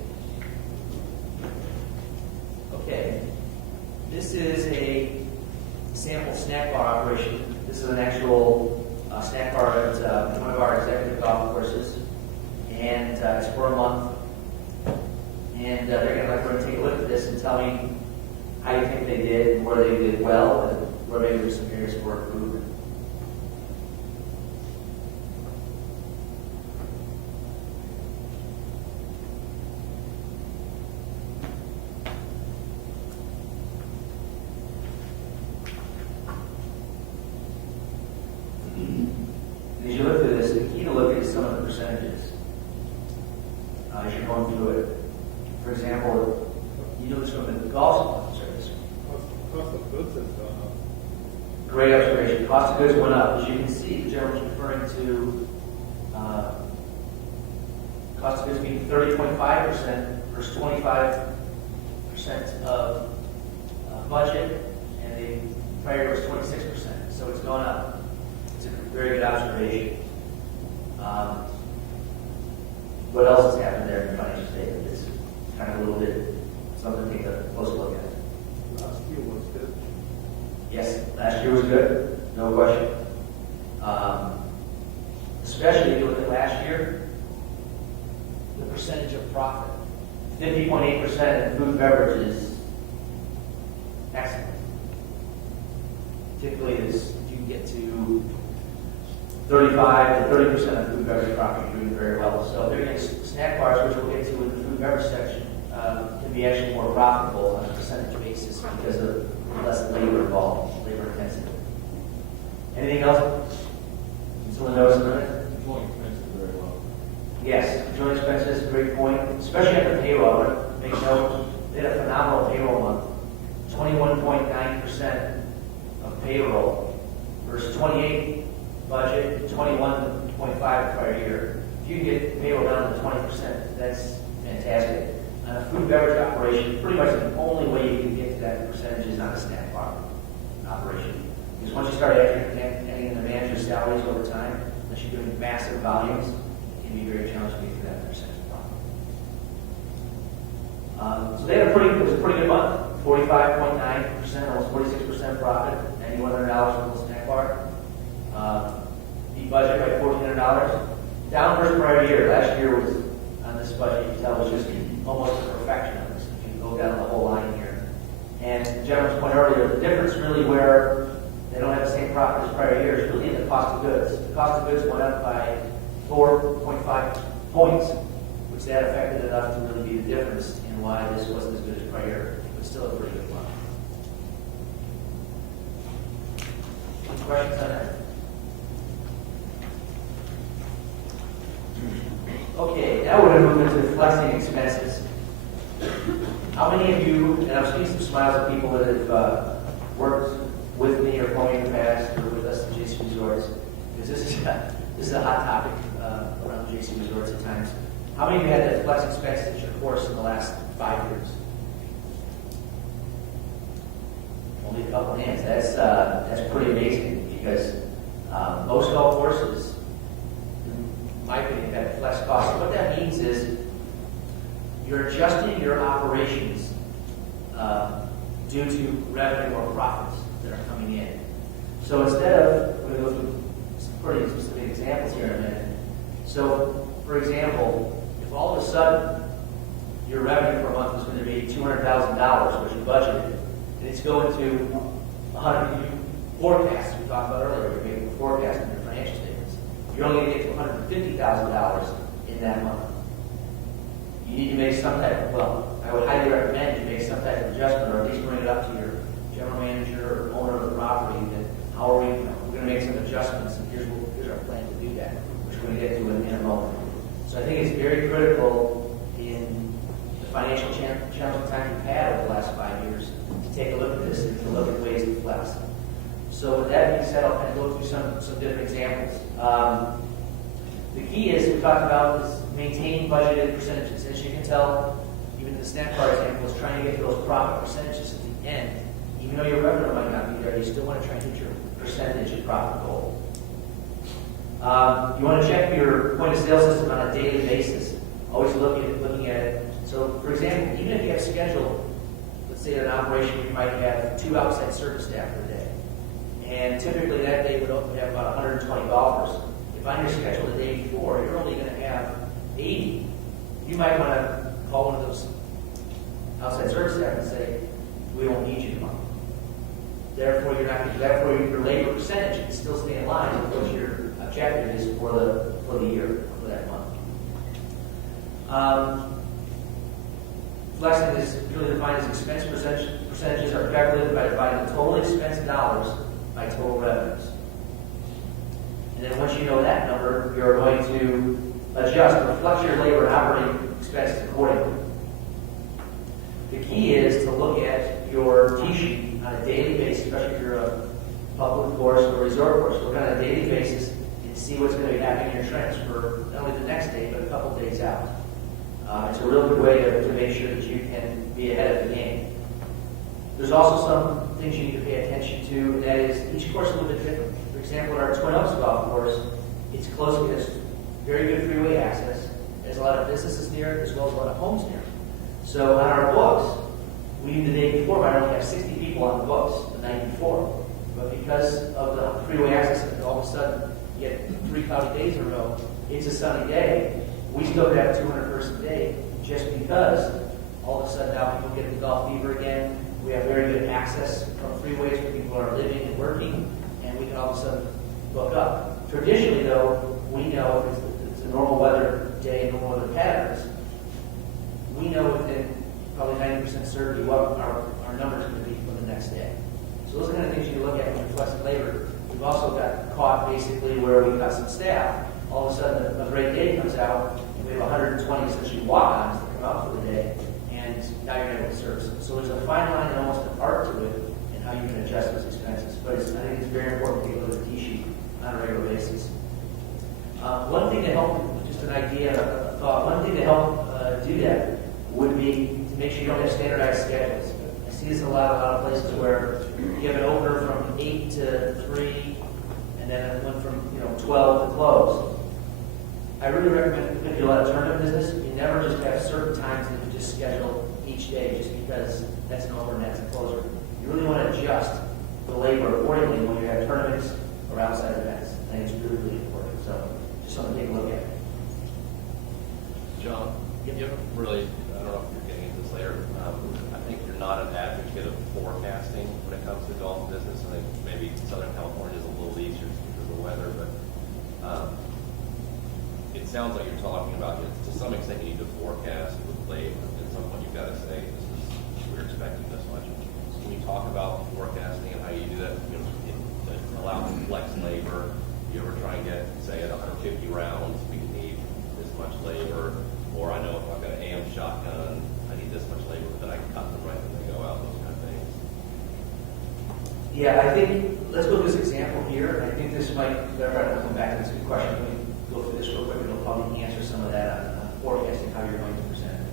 Okay. This is a sample snack bar operation. This is an actual snack bar at one of our executive golf courses. And it's for a month. And we're going to take a look at this and tell me how you think they did, and where they did well, and where maybe there's some areas for improvement. And as you look through this, the key to look at is some of the percentages. as you're going through it. For example, you know this from the golf service. Cost of goods has gone up. Great observation. Cost of goods went up. As you can see, the gentleman's referring to cost of goods being 30.5% versus 25% of budget, and the prior year was 26%. So it's gone up. It's a very good observation. What else has happened there in the financial statement? It's kind of a little bit something to take a closer look at. Last year was good. Yes, last year was good, no question. Especially if you look at last year, the percentage of profit, 50.8% in food and beverage is excellent. Typically, if you can get to 35 to 30% of food and beverage profit, you're doing very well. So there is snack bars, which we'll get to in the food and beverage section, can be actually more profitable on a percentage basis because of less labor involved, labor intensive. Anything else? Someone notice a minute? Joint expenses very low. Yes, joint expenses, great point, especially at the payroll. I want to make note, they had a phenomenal payroll month. 21.9% of payroll versus 28 budget, 21.5 prior year. If you can get payroll down to 20%, that's fantastic. On a food and beverage operation, pretty much the only way you can get to that percentage is on a snack bar operation. Because once you start adding in the manager's salaries over time, unless you're doing massive volumes, it can be very challenging to get to that percentage profit. So they had it was a pretty good month. 45.9%, almost 46% profit, $9,100 for the snack bar. Beat budget by $1,400. Down versus prior year. Last year was, on this budget, you can tell, was just almost a perfection of this. You can go down the whole line here. And to Jennifer's point earlier, the difference really where they don't have the same profit as prior years, really in the cost of goods. The cost of goods went up by 4.5 points, which that affected enough to really be the difference in why this wasn't as good as prior year, but still a pretty good one. Any questions on that? Okay, now we're going to move into flexing expenses. How many of you, and I've seen some smiles of people that have worked with me or for me in the past or with us at JC Resorts, because this is a hot topic around JC Resorts at times. How many of you had that flex expense at your course in the last 5 years? Only a couple hands. That's pretty amazing because most golf courses, in my opinion, have flex costs. What that means is you're adjusting your operations due to revenue or profits that are coming in. So instead of, we're going to go through some pretty specific examples here in a minute. So, for example, if all of a sudden your revenue per month is going to be $200,000, which you budgeted, and it's going to 100, you forecast, we talked about earlier, you're making a forecast in your financial statements. You're only going to get to $150,000 in that month. You need to make some type of, well, I would highly recommend you make some type of adjustment, or at least bring it up to your general manager or owner of the property that how are we, we're going to make some adjustments, and here's our plan to do that, which we're going to get to in a moment. So I think it's very critical in the financial challenging times we've had over the last 5 years to take a look at this and to look at ways to flex. So with that being said, I'll kind of go through some different examples. The key is, we talked about, is maintaining budgeted percentages. As you can tell, even the snack bar example is trying to get to those profit percentages at the end. Even though your revenue might not be there, you still want to try and hit your percentage of profit goal. You want to check your point of sale system on a daily basis. Always looking at it. So, for example, even if you have scheduled, let's say at an operation where you might have 2 outside service staff per day, and typically that day would have about 120 golfers. If on your schedule the day before, you're only going to have 80. You might want to call one of those outside service staff and say, we don't need you tomorrow. Therefore, your labor percentage can still stay in line with what your objective is for the year, for that month. Flexing is really defined as expense percentages are calculated by dividing the total expense dollars by total revenues. And then once you know that number, you're going to adjust or flex your labor and operating expenses accordingly. The key is to look at your tee sheet on a daily basis, especially if you're a public course or resort course. Look on a daily basis and see what's going to be happening in your trends for not only the next day, but a couple days out. It's a real good way to make sure that you can be ahead of the game. There's also some things you need to pay attention to, and that is each course is a little bit different. For example, at our Twin Oaks golf course, it's close, it has very good freeway access. There's a lot of businesses near it, as well as a lot of homes near it. So on our books, we knew the day before, but I only have 60 people on the books the night before. But because of the freeway access, and all of a sudden you get 3 cloudy days in a row, it's a sunny day. We still could have a 200-person day just because all of a sudden now people get the golf fever again. We have very good access from freeways where people are living and working, and we can all of a sudden book up. Traditionally, though, we know if it's a normal weather day, normal weather patterns, we know within probably 90% certainty what our numbers are going to be for the next day. So those are the kind of things you look at when you're flexing labor. We've also got caught basically where we cut some staff. All of a sudden, a great day comes out, and we have 120 essentially walk-ons that come out for the day, and now you're not able to service them. So there's a fine line and almost an art to it in how you can adjust those expenses. But I think it's very important to get a tee sheet on a regular basis. One thing to help, just an idea, a thought, one thing to help do that would be to make sure you don't have standardized schedules. I see this in a lot of places where you have an opener from 8 to 3, and then one from 12 to close. I really recommend if you do a lot of tournament business, you never just have certain times that you just schedule each day just because that's an opener and that's a closer. You really want to adjust the labor accordingly when you have tournaments or outside events. I think it's really, really important. So just something to take a look at. John, you haven't really, I don't know if you're getting into this later, I think you're not an advocate of forecasting when it comes to golf business. I think maybe Southern California is a little easier because of the weather, but it sounds like you're talking about, to some extent, you need to forecast with labor. At some point, you've got to say, we're expecting this much. So can you talk about forecasting and how you do that? Allow for flex labor. You ever try and get, say, at 150 rounds, we need this much labor, or I know if I've got an AM shotgun, I need this much labor, but then I can cut them right when they go out, those kind of things. Yeah, I think, let's go through this example here. I think this might, I'll come back to this good question. Let me go through this real quick, and it'll probably answer some of that on forecasting, how you're going to present it.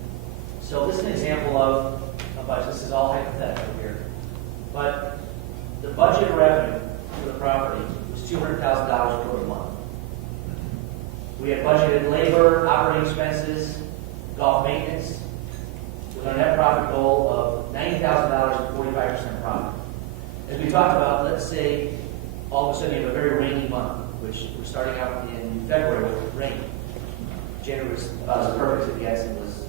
So this is an example of a budget. This is all hypothetical here. But the budget revenue for the property was $200,000 per month. We had budgeted labor, operating expenses, golf maintenance, with a net profit goal of $90,000 and 45% profit. As we talked about, let's say all of a sudden you have a very rainy month, which we're starting out in February with rain. January was about as perfect as it gets. It was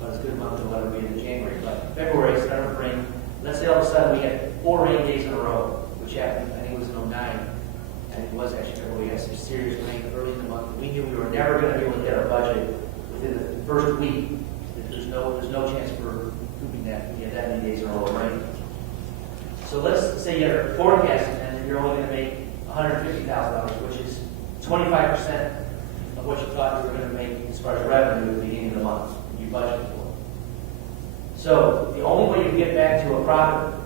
about as good a month as what it would be in January. But February started with rain. Let's say all of a sudden we had 4 rain days in a row, which happened, I think it was in 09. I think it was actually February. We had some serious rain early in the month. We knew we were never going to be able to hit our budget within the first week. There's no chance for recouping that. We had that many days in a row of rain. So let's say you're forecasting and you're only going to make $150,000, which is 25% of what you thought you were going to make as far as revenue at the beginning of the month you budgeted for. So the only way you get back to a profit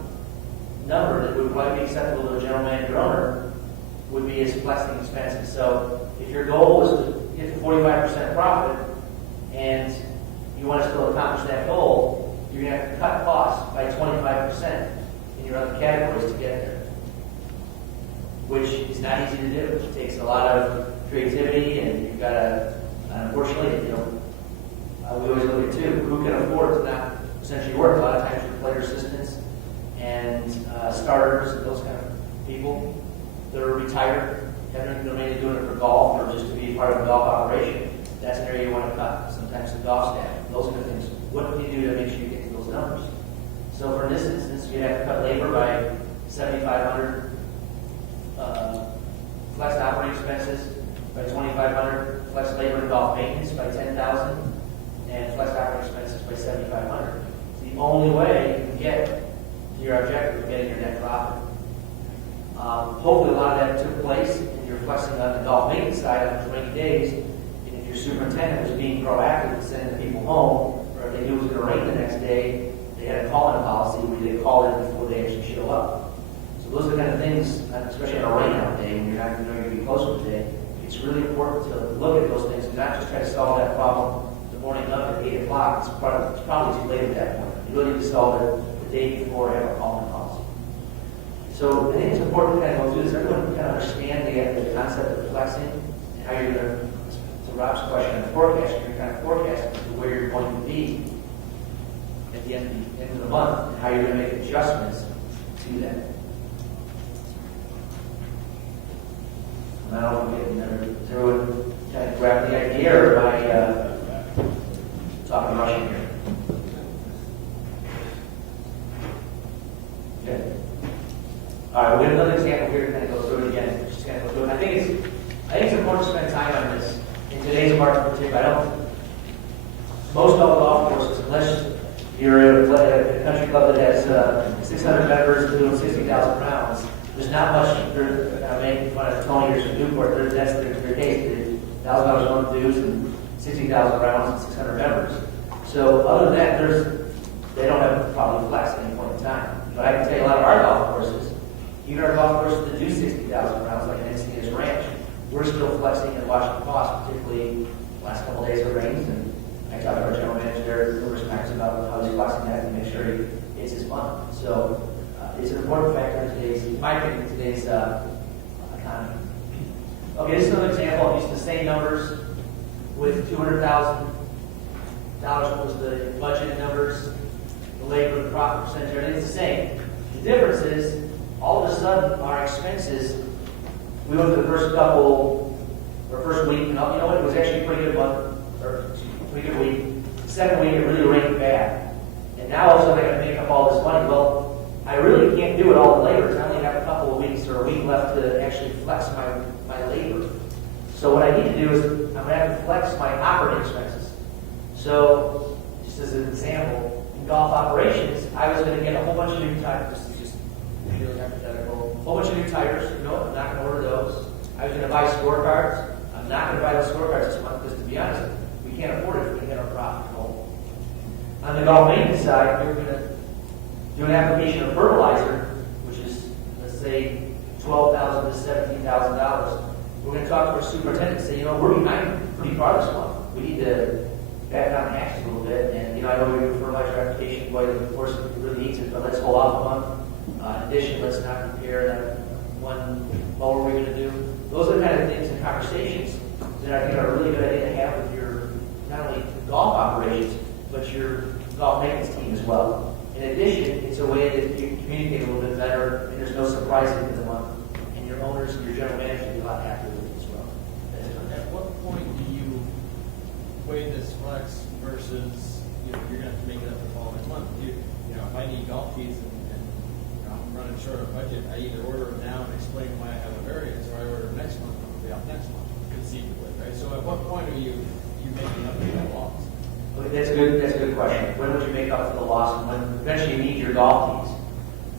number that would probably be acceptable to a general manager owner would be as flexing expenses. So if your goal was to get to 45% profit and you want to still accomplish that goal, you're going to have to cut costs by 25% in your other categories to get there, which is not easy to do. It takes a lot of creativity, and you've got to, unfortunately, we always look at too, who can afford to not essentially work. A lot of times your player assistants and starters and those kind of people that are retired, they're mainly doing it for golf or just to be part of a golf operation. That's an area you want to cut. Sometimes the golf staff, those kind of things. What can you do to make sure you get to those numbers? So for this instance, you have to cut labor by 7,500, flex operating expenses by 2,500, flex labor and golf maintenance by 10,000, and flex operating expenses by 7,500. It's the only way you can get to your objective of getting your net profit. Hopefully a lot of that took place, and you're flexing on the golf maintenance side on 20 days, and if you're super superintendent was being proactive in sending the people home, or if they knew it was going to rain the next day, they had a call-in policy where they call in before they actually show up. So those are the kind of things, especially on a rain-out day, when you're not going to be close to the day, it's really important to look at those things and not just try to solve that problem the morning of at 8 o'clock. It's probably too late at that point. You really need to solve it the day before and have a call-in policy. So I think it's important to kind of go through this. Everyone kind of understand the concept of flexing and how you're going to Rob's question on forecasting, you're kind of forecasting to where you're going to be at the end of the month and how you're going to make adjustments to that. I don't want to get everyone kind of grab the idea or by talking Russian here. Okay. All right, we have another example here to kind of go through it again. Just kind of go through it. I think it's important to spend time on this in today's market in particular. Most all golf courses, unless you're a country club that has 600 members doing 60,000 rounds, there's not much. I'm making fun of Tony here from Newport. That's their case. $1,000 a month dues and 60,000 rounds and 600 members. So other than that, they don't have probably flex at any point in time. But I can tell you a lot of our golf courses, even our golf courses that do 60,000 rounds, like an NCS Ranch, we're still flexing and watching costs, particularly the last couple of days of rains. And I talked to our general manager there numerous times about how he's flexing that to make sure he hits his money. So it's an important factor in my opinion, in today's economy. Okay, this is another example. I'm using the same numbers with $200,000. What was the budget numbers, the labor, the profit percentage, everything's the same. The difference is, all of a sudden, our expenses, we went to the first week, you know what, it was actually a pretty good month, or pretty good week. The second week, it really rained bad. And now all of a sudden, I got to make up all this money. Well, I really can't do it all in labor. I only have a couple of weeks or a week left to actually flex my labor. So what I need to do is, I'm going to have to flex my operating expenses. So, just as an example, in golf operations, I was going to get a whole bunch of new tires. This is just really hypothetical. A whole bunch of new tires. No, I'm not going to order those. I was going to buy scorecards. I'm not going to buy those scorecards this month because, to be honest, we can't afford it if we get our profit goal. On the golf maintenance side, we're going to do an application of fertilizer, which is, let's say, $12,000 to $17,000. We're going to talk to our superintendent and say, we're behind pretty far this month. We need to back down the axes a little bit. And, I know we do a fertilizer application, boy, of course, it really needs it, but let's hold off a month. In addition, let's not compare that one mower we're going to do. Those are the kind of things and conversations that I think are a really good idea to have with your, not only golf operations, but your golf maintenance team as well. In addition, it's a way that you communicate a little bit better, and there's no surprise at the end of the month. And your owners and your general manager will be a lot happier with it as well. At what point do you weigh this flex versus, you're going to have to make it up the following month? If I need golf tees and I'm running short of budget, I either order them now and explain why I have a variance, or I order them next month and I'll be out next month, conceivably, right? So at what point are you making up for that loss? Okay, that's a good question. When would you make up for the loss and when eventually you need your golf tees?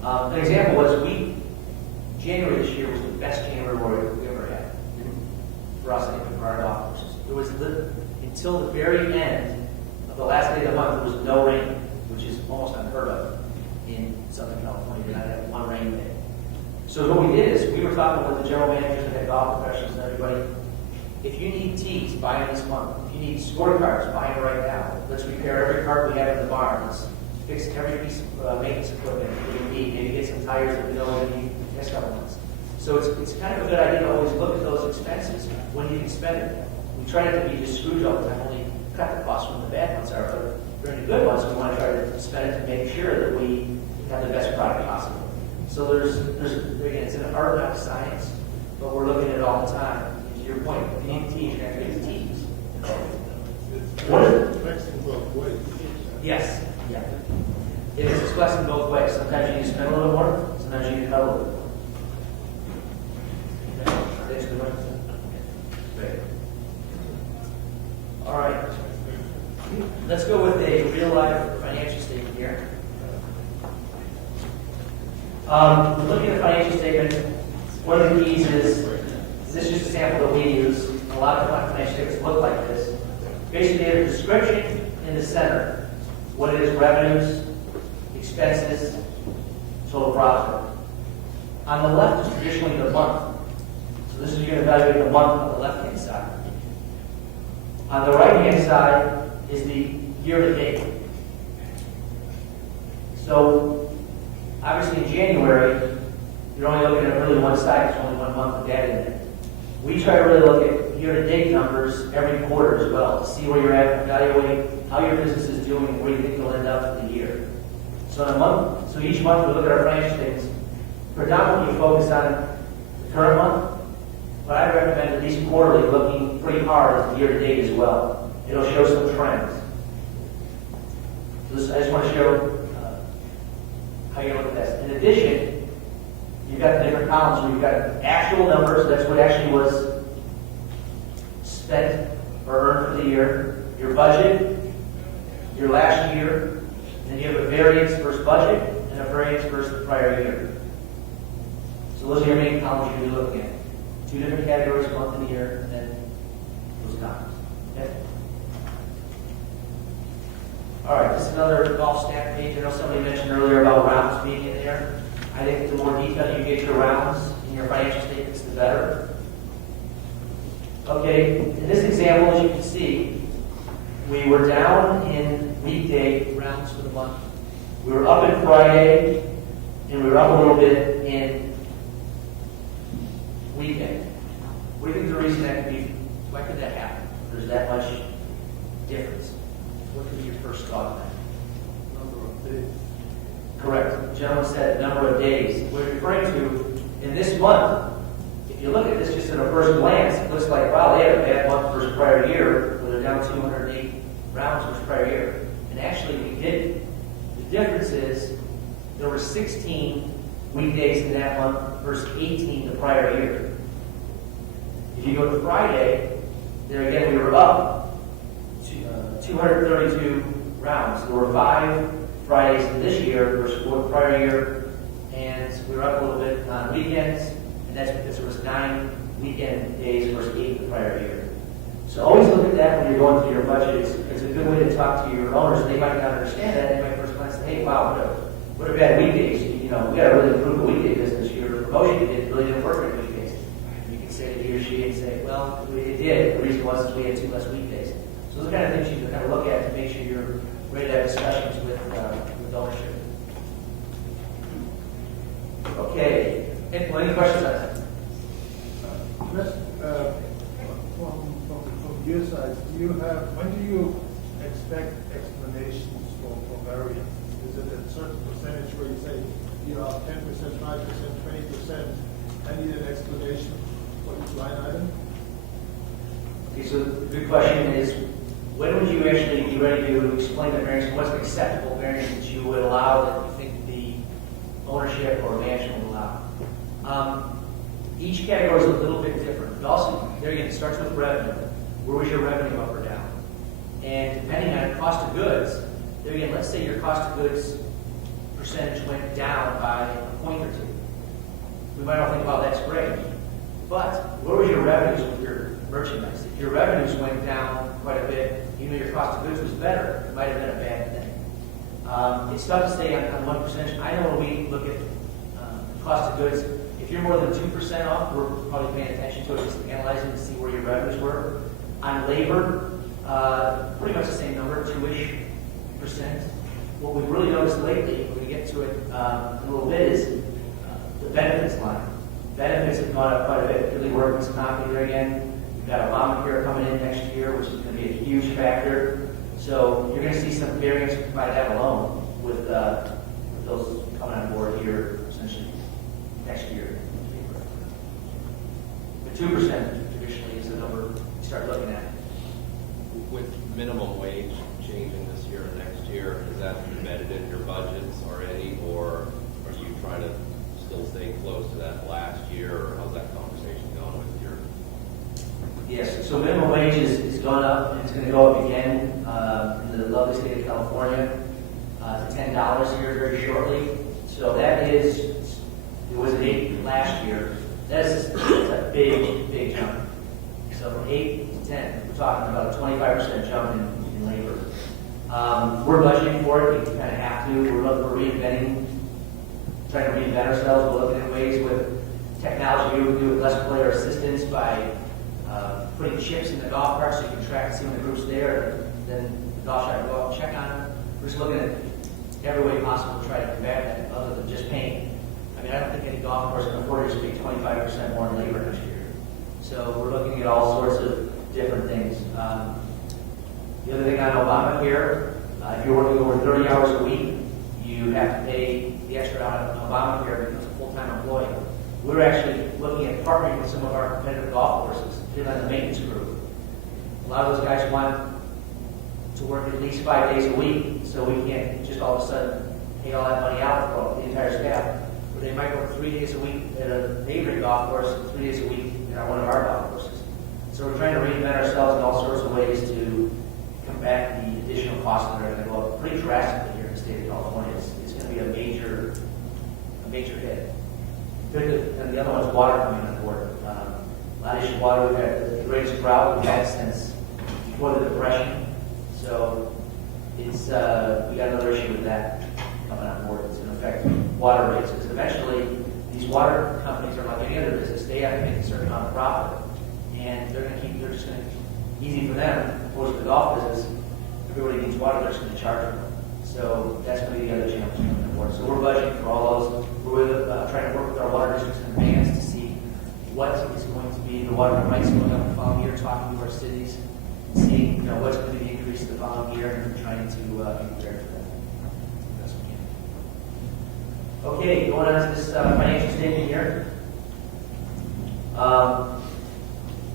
An example was January this year was the best January we ever had for us, I think, for our golf courses. It was until the very end of the last day of the month, there was no rain, which is almost unheard of in Southern California. You not have one rain day. So what we did is we were talking with the general managers and head golf professionals and everybody. If you need tees, buy them this month. If you need scorecards, buy them right now. Let's repair every cart we have in the barn. Let's fix every piece of maintenance equipment that we need. Maybe get some tires that we know we need the next couple months. So it's kind of a good idea to always look at those expenses when you can spend it. We try not to be just Scrooge all the time, only cut the costs when the bad ones are. But during the good ones, we want to try to spend it to make sure that we have the best product possible. So there's again, it's an art, not a science, but we're looking at it all the time. To your point, if you need teams, you're going to get the teams. What is it? Flexing both ways. Yes. Yeah. It is expressing both ways. Sometimes you need to spend a little more, sometimes you need to cut a little more. Thanks for the Great. All right. Let's go with a real life financial statement here. Looking at the financial statement, one of the keys is this is just a sample that we use. A lot of financial statements look like this. basically they have a description in the center, what it is, revenues, expenses, total profit. On the left is traditionally the month. So this is you're going to evaluate the month on the left-hand side. On the right-hand side is the year-to-date. So obviously in January, you're only looking at really one side. There's only 1 month of data in it. We try to really look at year-to-date numbers every quarter as well to see where you're at, evaluate how your business is doing and where you think you'll end up for the year. So in a month, so each month we look at our financial statements, predominantly focus on the current month, but I recommend at least quarterly looking pretty hard at the year-to-date as well. It'll show some trends. So I just want to show how you look at this. In addition, you've got the different columns where you've got actual numbers, that's what actually was spent or earned for the year, your budget, your last year, and then you have a variance versus budget and a variance versus the prior year. So those are your main columns you're going to be looking at. 2 different categories, month and year, and then those columns. Okay? All right, this is another golf stat page. I know somebody mentioned earlier about rounds being in there. I think the more detail you get your rounds in your financial statements, the better. Okay, in this example, as you can see, we were down in weekday rounds for the month. We were up in Friday, and we were up a little bit in weekend. What do you think the reason that could be? Why could that happen? There's that much difference. What could be your first thought on that? Number of days. Correct. The gentleman said number of days. What we're referring to in this month, if you look at this just at a first glance, it looks like, wow, they had a bad month versus prior year, where they're down 208 rounds versus prior year. And actually, we did. The difference is there were 16 weekdays in that month versus 18 the prior year. If you go to Friday, there again, we were up to 232 rounds. There were 5 Fridays in this year versus 4 the prior year, and we were up a little bit on weekends, and that's because there was 9 weekend days versus 8 the prior year. So always look at that when you're going through your budget. It's a good way to talk to your owners. They might not understand that. They might first glance say, hey, wow, what a bad weekdays. You know, we got to really improve the weekday business. Your promotion you did really didn't work at weekdays. You can say to he or she and say, well, it did. The reason was we had 2 less weekdays. So those are the kind of things you can kind of look at to make sure you're ready to have discussions with ownership. Okay. Any questions on that? From your side, when do you expect explanations for variance? Is it a certain percentage where you say, 10%, 5%, 20%? I need an explanation for each line item. Okay, so the good question is, when would you actually be ready to explain the variance? What's an acceptable variance that you would allow that you think the ownership or management would allow? Each category is a little bit different. But also, there again, it starts with revenue. Where was your revenue up or down? And depending on cost of goods, there again, let's say your cost of goods percentage went down by a point or 2. We might all think, wow, that's great. But where was your revenues with your merchandise? If your revenues went down quite a bit, even though your cost of goods was better, it might have been a bad thing. It's tough to stay on 1%. I know when we look at cost of goods, if you're more than 2% off, we're probably paying attention to it, just analyzing to see where your revenues were. On labor, pretty much the same number, 2-ish%. What we've really noticed lately, when we get to it in a little bit, is the benefits line. Benefits have gone up quite a bit, particularly workers' comp here again. We've got Obamacare coming in next year, which is going to be a huge factor. So you're going to see some variance by that alone with those coming on board here, essentially, next year. But 2% traditionally is the number you start looking at. With minimum wage changing this year and next year, is that embedded in your budgets already, or are you trying to still stay close to that last year, or how's that conversation going with your? Yes, so minimum wage is gone up, and it's going to go up again in the lovely state of California to $10 here very shortly. So that is, it was an 8 last year. That's a big, big jump. So from 8 to 10, which we're talking about a 25% jump in labor. We're budgeting for it, we kind of have to. We're reinventing, trying to reinvent ourselves. We're looking at ways with technology we would do with less player assistance by putting chips in the golf cart so you can track and see when the group's there. Then the golf shop will go out and check on it. We're just looking at every way possible to try to combat that other than just paying. I mean, I don't think any golf course can afford to pay 25% more in labor next year. So we're looking at all sorts of different things. The other thing on Obamacare, if you're working over 30 hours a week, you have to pay the extra on Obamacare because it's a full-time employee. We're actually looking at partnering with some of our competitive golf courses, particularly on the maintenance group. A lot of those guys want to work at least 5 days a week, so we can't just all of a sudden pay all that money out for the entire staff. But they might work 3 days a week at a neighboring golf course, and 3 days a week at one of our golf courses. So we're trying to reinvent ourselves in all sorts of ways to combat the additional costs that are going to go up pretty drastically here in the state of California. It's going to be a major hit. And the other one's water coming on board. A lot of issue water. We've had the greatest drought we've had since before the Depression. So it's we got another issue with that coming on board. It's going to affect water rates because eventually these water companies are like any other business. They have to make a certain amount of profit, and they're just going to easy for them. Opposed to the golf business, everybody needs water. They're just going to charge them. So that's going to be the other challenge coming on board. So we're budgeting for all those. We're trying to work with our water districts in advance to see what is going to be the water rights going up the following year, talking to our cities, seeing what's going to be the increase the following year, and trying to be prepared for that. Best we can. Okay, going on to this financial statement here.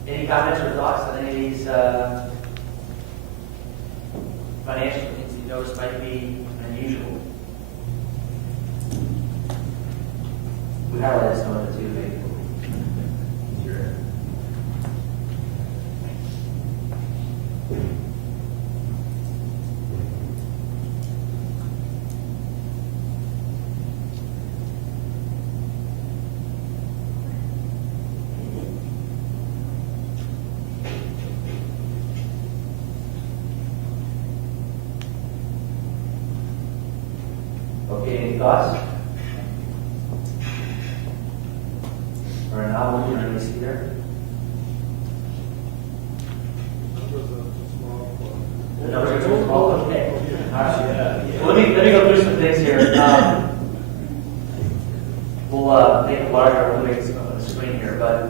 Any comments or thoughts on any of these financial things you notice might be unusual? We highlighted some of it too, maybe. Sure. Okay, any thoughts? Or an album you see there? The numbers are too small. Okay. All right. Well, let me go through some things here. We'll make it larger. We'll make it on the screen here, but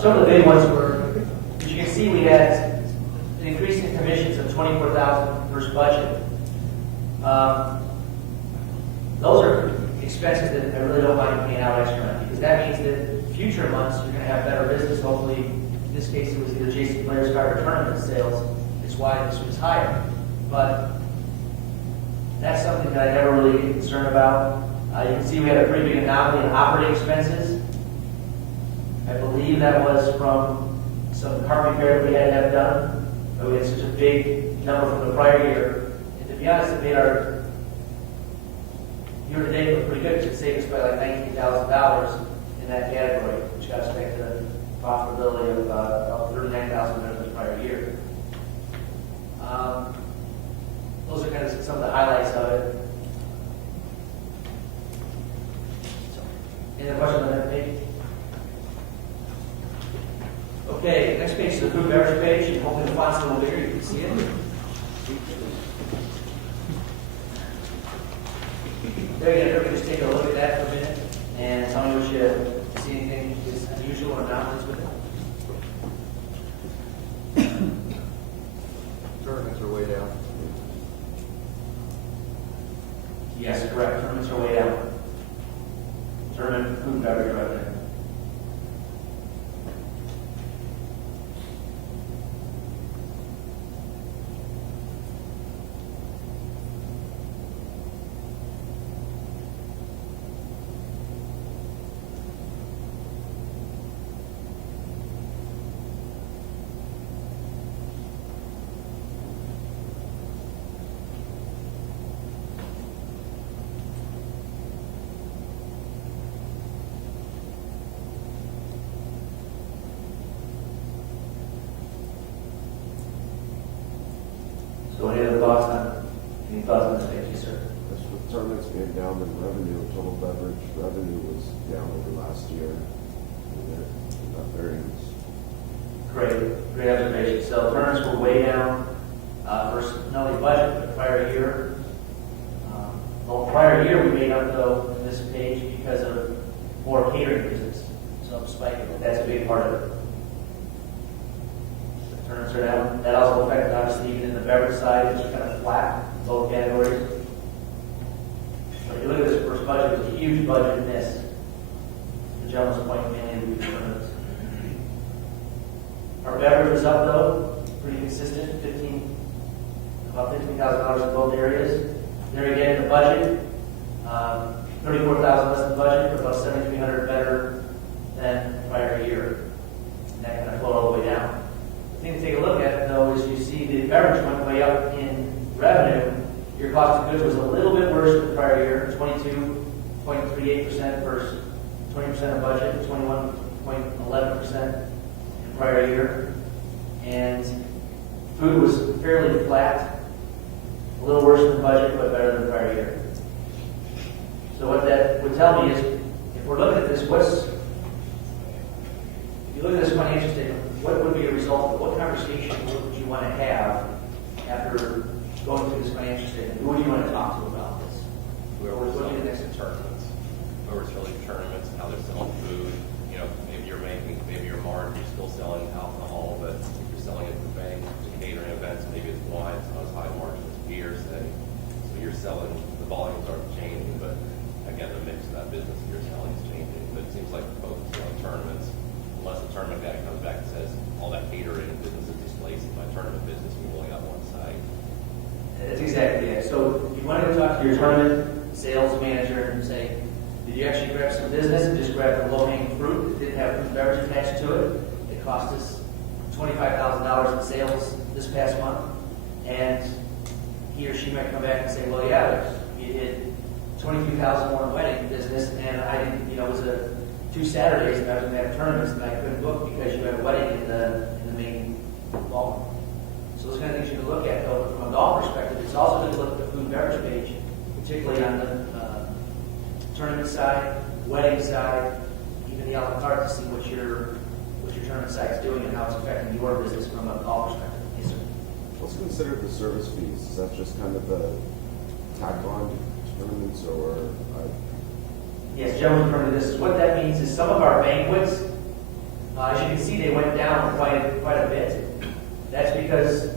some of the big ones were, as you can see, we had an increase in commissions of $24,000 versus budget. Those are expenses that I really don't mind paying out extra on, because that means that future months you're going to have better business. Hopefully, in this case, it was either JC Players Card or tournament sales. It's why this was higher. But that's something that I never really get concerned about. You can see we had a pretty big anomaly in operating expenses. I believe that was from some carpet repair that we had to have done. But we had such a big number from the prior year. And to be honest, it made our year to date look pretty good, because it saved us by like $19,000 in that category, which got us back to the profitability of about $39,000 better than the prior year. Those are kind of some of the highlights of it. Any other questions on that page? Okay, next page is the food and beverage page, and hopefully the font's a little bigger, you can see it. There you go, everybody just take a look at that for a minute and tell me what you see anything is unusual or anomalies with it. Tournaments are way down. Yes, correct. Tournaments are way down. Tournament food and beverage revenue. any thoughts on this page, yes, sir? As with tournaments being down in revenue, total beverage revenue was down over last year. Not variance. Great observation. So tournaments were way down versus not only budget, but the prior year. Well, prior year we made up though in this page because of more catering business. So I'm spiking, but that's a big part of it. The tournaments are down. That also affected obviously even in the beverage side, it's kind of flat, both categories. But if you look at this first budget, it was a huge budget miss. The gentleman's point mainly we tournaments. Our beverage was up though, pretty consistent, about $15,000 in both areas. There again, in the budget, $34,000 less than budget, but about $7,300 better than prior year. And that kind of flowed all the way down. The thing to take a look at though is you see the beverage went way up in revenue. Your cost of goods was a little bit worse than prior year, 22.38% versus 20% of budget, 21.11% in prior year. And food was fairly flat, a little worse than budget, but better than prior year. So what that would tell me is, if we're looking at this, if you look at this financial statement, what would be a result of what conversation would you want to have after going through this financial statement? Who would you want to talk to about this? Whoever's What would be the selling next tournaments, whoever's selling tournaments, how they're selling food, maybe your margin, you're still selling alcohol, but if you're selling it to banks, to catering events, maybe it's wine, it's not as high margin as beer, say. So you're selling, the volumes aren't changing, but again, the mix of that business you're selling is changing. But it seems like focusing on tournaments, unless the tournament guy comes back and says, all that catering business is displaced by tournament business, we've only got one side. That's exactly it. So if you wanted to talk to your tournament sales manager and say, did you actually grab some business and just grab the low-hanging fruit that didn't have food and beverage attached to it? It cost us $25,000 in sales this past month. And he or she might come back and say, well, yeah, you did $23,000 more in wedding business, and I didn't, it was 2 Saturdays and I was going to have tournaments and I couldn't book because you had a wedding in the main ballroom. So those kind of things you can look at, though, from a golf perspective. It's also good to look at the food and beverage page, particularly on the tournament side, wedding side, even the a la carte, to see what your tournament side is doing and how it's affecting your business from a golf perspective. Yes, sir. What's considered the service fees? Is that just kind of the tack on tournaments or? Yes, gentlemen, remember this. What that means is some of our banquets, as you can see, they went down quite a bit. That's because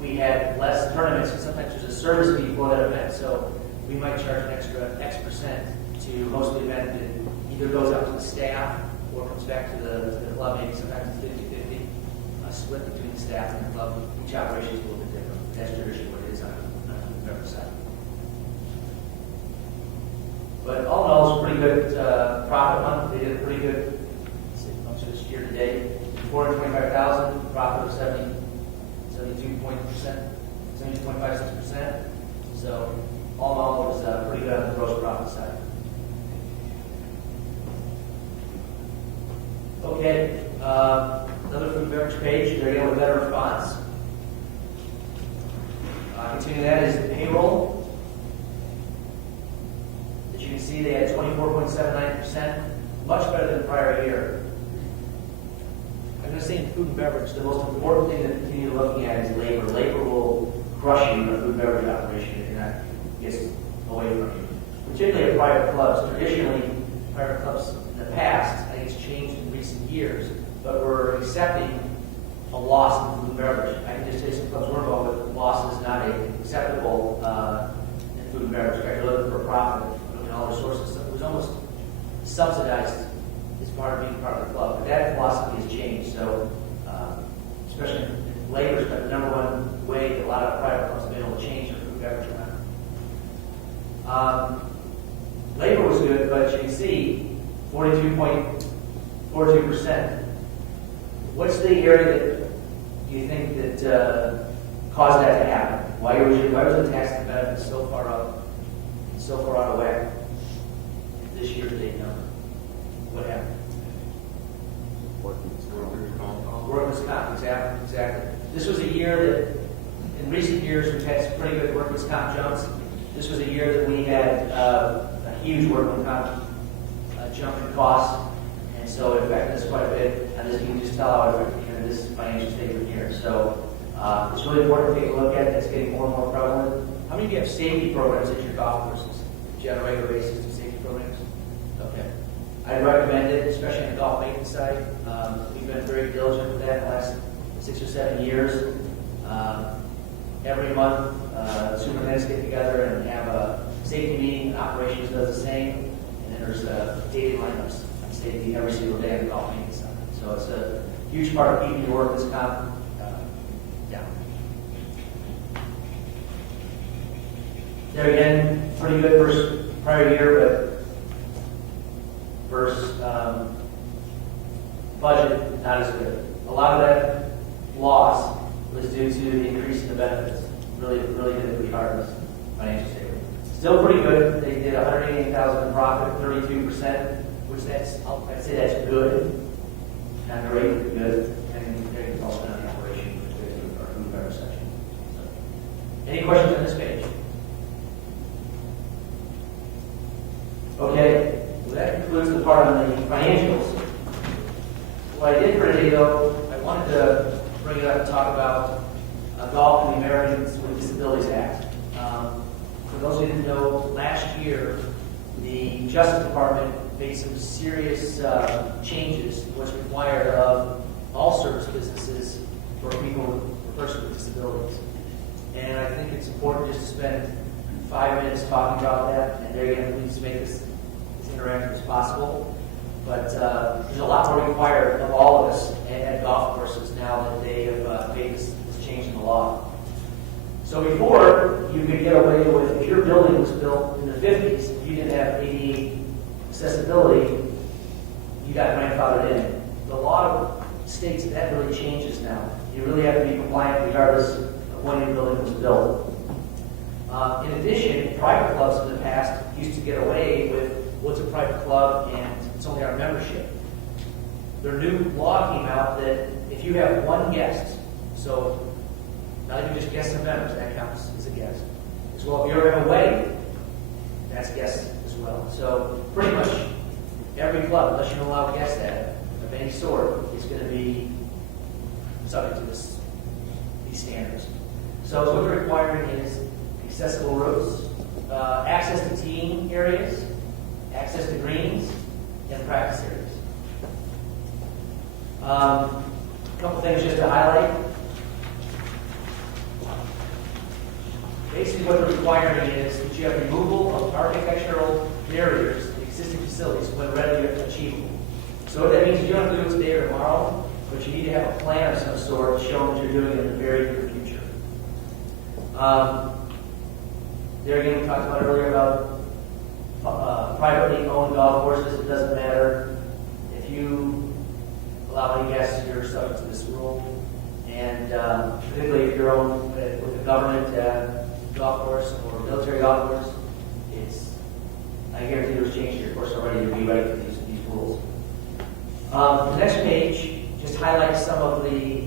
we had less tournaments, and sometimes there's a service fee for that event. So we might charge an extra X percent to host the event. It either goes out to the staff or comes back to the club. Maybe sometimes it's 50-50, split between the staff and the club. Each operation is a little bit different. That's traditionally what it is on the beverage side. But all in all, it's a pretty good profit month. They did a pretty good this year to date. $425,000, profit of 72.56%. So all in all, it was pretty good on the gross profit side. Okay, another food and beverage page. There you go with better response. Continuing that is the payroll. As you can see, they had 24.79%, much better than prior year. I'm going to say in food and beverage, the most important thing to continue looking at is labor. Labor will crush you in a food and beverage operation if you're not gets away from you. Particularly at private clubs. Traditionally, private clubs in the past, I think it's changed in recent years, but we're accepting a loss in food and beverage. I can just say some clubs we're involved with, loss is not acceptable in food and beverage. In fact, they're looking for profit in all their sources. So it was almost subsidized as part of being part of the club. But that philosophy has changed. So, especially in labor, but the number one way that a lot of private clubs have been able to change their food and beverage amount. Labor was good, but you can see 42.42%. What's the area that you think that caused that to happen? Why was the tax and benefits so far up, so far out of whack this year's date number? What happened? Workers' comp, exactly. This was a year that, in recent years, we've had some pretty good workers' comp jumps. This was a year that we had a huge workers' comp jump in costs, and so it affected us quite a bit. And as you can just tell out of this financial statement here. So it's really important to take a look at it. It's getting more and more prevalent. How many of you have safety programs at your golf courses? Do you on a regular basis do safety programs? Okay. I'd recommend it, especially on the golf maintenance side. We've been very diligent with that in the last 6 or 7 years. Every month, superintendents get together and have a safety meeting. Operations does the same, and then there's daily lineups on safety every single day on the golf maintenance side. So it's a huge part of keeping your workers' comp down. There again, pretty good versus prior year, but versus budget, not as good. A lot of that loss was due to the increase in the benefits. Really hit it pretty hard in this financial statement. Still pretty good. They did $188,000 in profit, 32%, which I'd say that's good. Not great, but good. And they can also on the operation, which is our food beverage section. So, any questions on this page? Okay, well, that concludes the part on the financials. What I did for today, though, I wanted to bring it up and talk about golf and the Americans with Disabilities Act. For those of you who know, last year, the Justice Department made some serious changes in what's required of all service businesses for persons with disabilities. And I think it's important just to spend 5 minutes talking about that. And there again, please make this as interactive as possible. But there's a lot more required of all of us at golf courses now that they have made this change in the law. So before, you could get away with, if your building was built in the 50s, if you didn't have ADA accessibility, you got grandfathered in. The law states that really changes now. You really have to be compliant regardless of when your building was built. In addition, private clubs in the past used to get away with what's a private club and it's only our membership. Their new law came out that if you have one guest, so not even just guests and members, that counts as a guest. As well, if you're at a wedding, that's guests as well. So pretty much every club, unless you allow guests at it, of any sort, is going to be subject to these standards. So what they're requiring is accessible routes, access to team areas, access to greens, and practice areas. A couple things just to highlight. Basically what they're requiring is that you have removal of architectural barriers in existing facilities when ready and achievable. So what that means is you don't have to do it today or tomorrow, but you need to have a plan of some sort showing that you're doing it in the very near future. There again, we talked about earlier about privately owned golf courses. It doesn't matter if you allow any guests, you're subject to this rule. And particularly if you're owned with a government golf course or military golf course, I guarantee there's change to your course already to be ready for these rules. The next page just highlights some of the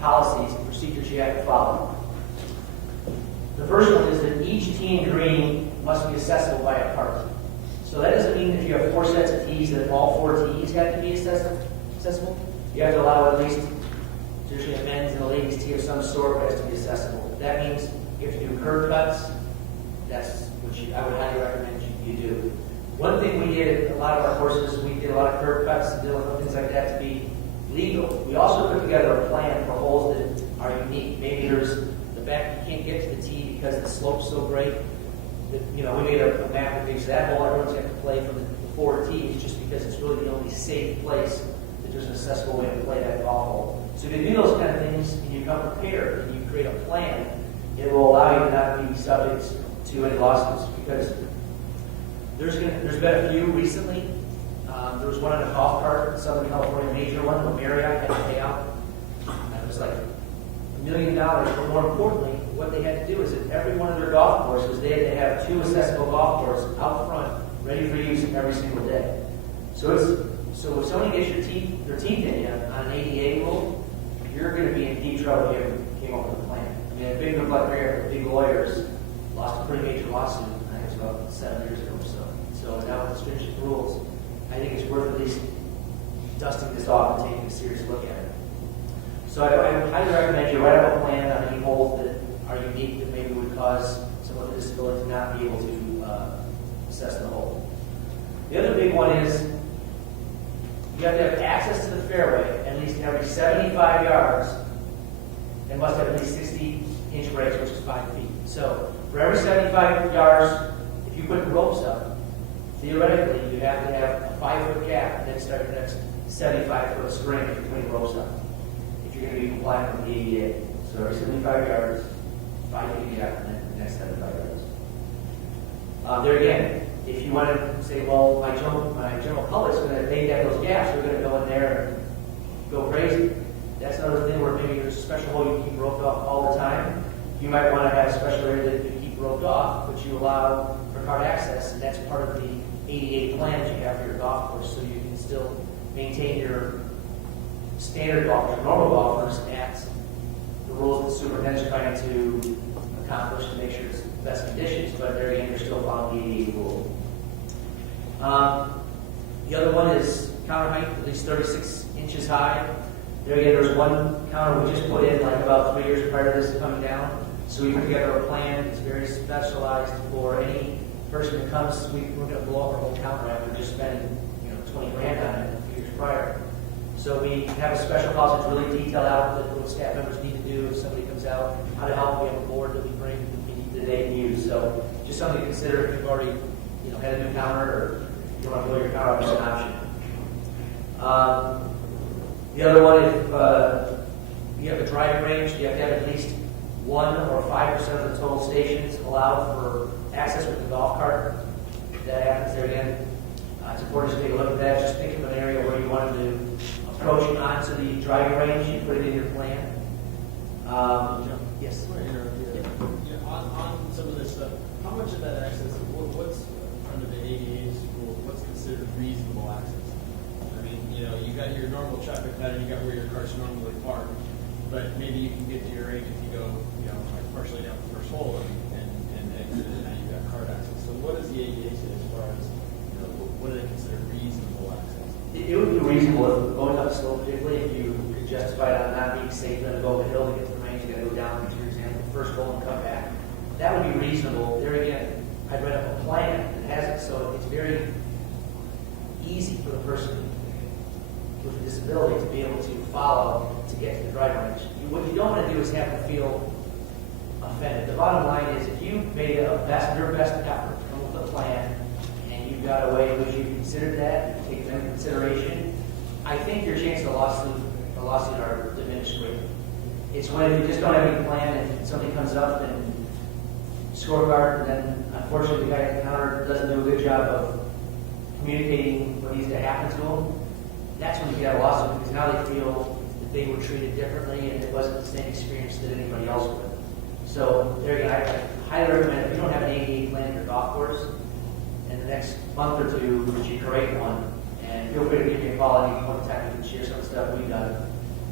policies and procedures you have to follow. The first one is that each tee and green must be accessible by a cart. So that doesn't mean if you have 4 sets of tees that all 4 tees have to be accessible. You have to allow at least usually a men's and a ladies' tee of some sort that has to be accessible. That means you have to do curb cuts. That's what I would highly recommend you do. One thing we did at a lot of our courses, we did a lot of curb cuts and things like that to be legal. We also put together a plan for holes that are unique. Maybe there's the back you can't get to the tee because the slope's so great. That, we made a map that fixes that hole. Everyone's going to play from the 4 tees just because it's really the only safe place that there's an accessible way to play that golf hole. So if you do those kind of things and you come prepared and you create a plan, it will allow you to not be subject to any lawsuits because there's been a few recently. There was one on a golf cart in Southern California, a major one, where Marriott had to pay out. It was like $1 million. But more importantly, what they had to do is at every one of their golf courses, they had to have 2 accessible golf courses out front, ready for use every single day. So if someone gets their teeth in you on an ADA rule, you're gonna be in deep trouble if you haven't came up with a plan. I mean, a big group like McNair, big lawyers, lost a pretty major lawsuit, I think it was about 7 years ago or so. So now with stringent rules, I think it's worth at least dusting this off and taking a serious look at it. So I would highly recommend you write up a plan on any holes that are unique that maybe would cause someone with a disability to not be able to assess the hole. The other big one is you have to have access to the fairway at least every 75 yards and must have at least 60-inch breaks, which is 5 feet. So for every 75 yards, if you put ropes up, theoretically you have to have a 5-foot gap and then start your next 75-foot string if you're putting ropes up. If you're going to be compliant with the ADA. So every 75 yards, 5 feet gap, and then the next 75 yards. There again, if you want to say, well, my general public's going to, they have those gaps, we're going to go in there and go crazy. That's another thing where maybe there's a special hole you keep roped off all the time. You might want to have a special area that you keep roped off, but you allow for cart access, and that's part of the ADA plan that you have for your golf course, so you can still maintain your standard golfers, normal golfers, at the rules that the superintendent's trying to accomplish to make sure it's the best conditions, but there again, you're still following the ADA rule. The other one is counter height, at least 36 inches high. There again, there's one counter we just put in like about 3 years prior to this coming down. So we put together a plan that's very specialized for any person that comes. We're going to blow up our whole counter after just spending 20 grand on it a few years prior. So we have a special policy that's really detailed out that what staff members need to do if somebody comes out, how to help. We have a board that we bring that they can use. So just something to consider if you've already had a new counter or you want to blow your counter up as an option. The other one, if you have a driving range, you have to have at least 1 or 5% of the total stations allowed for access with the golf cart. If that happens there again, it's important to take a look at that. Just think of an area where you want to approach onto the driving range. You put it in your plan. Yes. Sorry to interrupt you. Yeah, on some of this stuff, how much of that access, what's under the ADA's rule, what's considered reasonable access? I mean, you got your normal traffic pattern, you got where your cars normally park, but maybe you can get to your range if you go, like partially down the first hole and exit, and now you've got cart access. So what does the ADA say as far as, what do they consider reasonable access? It would be reasonable if going up slope, particularly if you could justify it on not being safe, then to go up a hill to get to the range, you got to go down, for example, the first hole and come back. That would be reasonable. There again, I'd write up a plan that has it so it's very easy for the person with a disability to be able to follow to get to the driving range. What you don't want to do is have them feel offended. The bottom line is if you made your best effort to come up with a plan and you've got a way in which you considered that, you take it into consideration, I think your chance of a lawsuit are diminished greatly. It's when if you just don't have any plan and something comes up and scorecard, and then unfortunately the guy at the counter doesn't do a good job of communicating what needs to happen to them, that's when you get a lawsuit, because now they feel that they were treated differently and it wasn't the same experience that anybody else would. So there again, I highly recommend if you don't have an ADA plan in your golf course, in the next month or two, that you create one, and feel free to give me a call at any point in time. We can share some of the stuff we've done.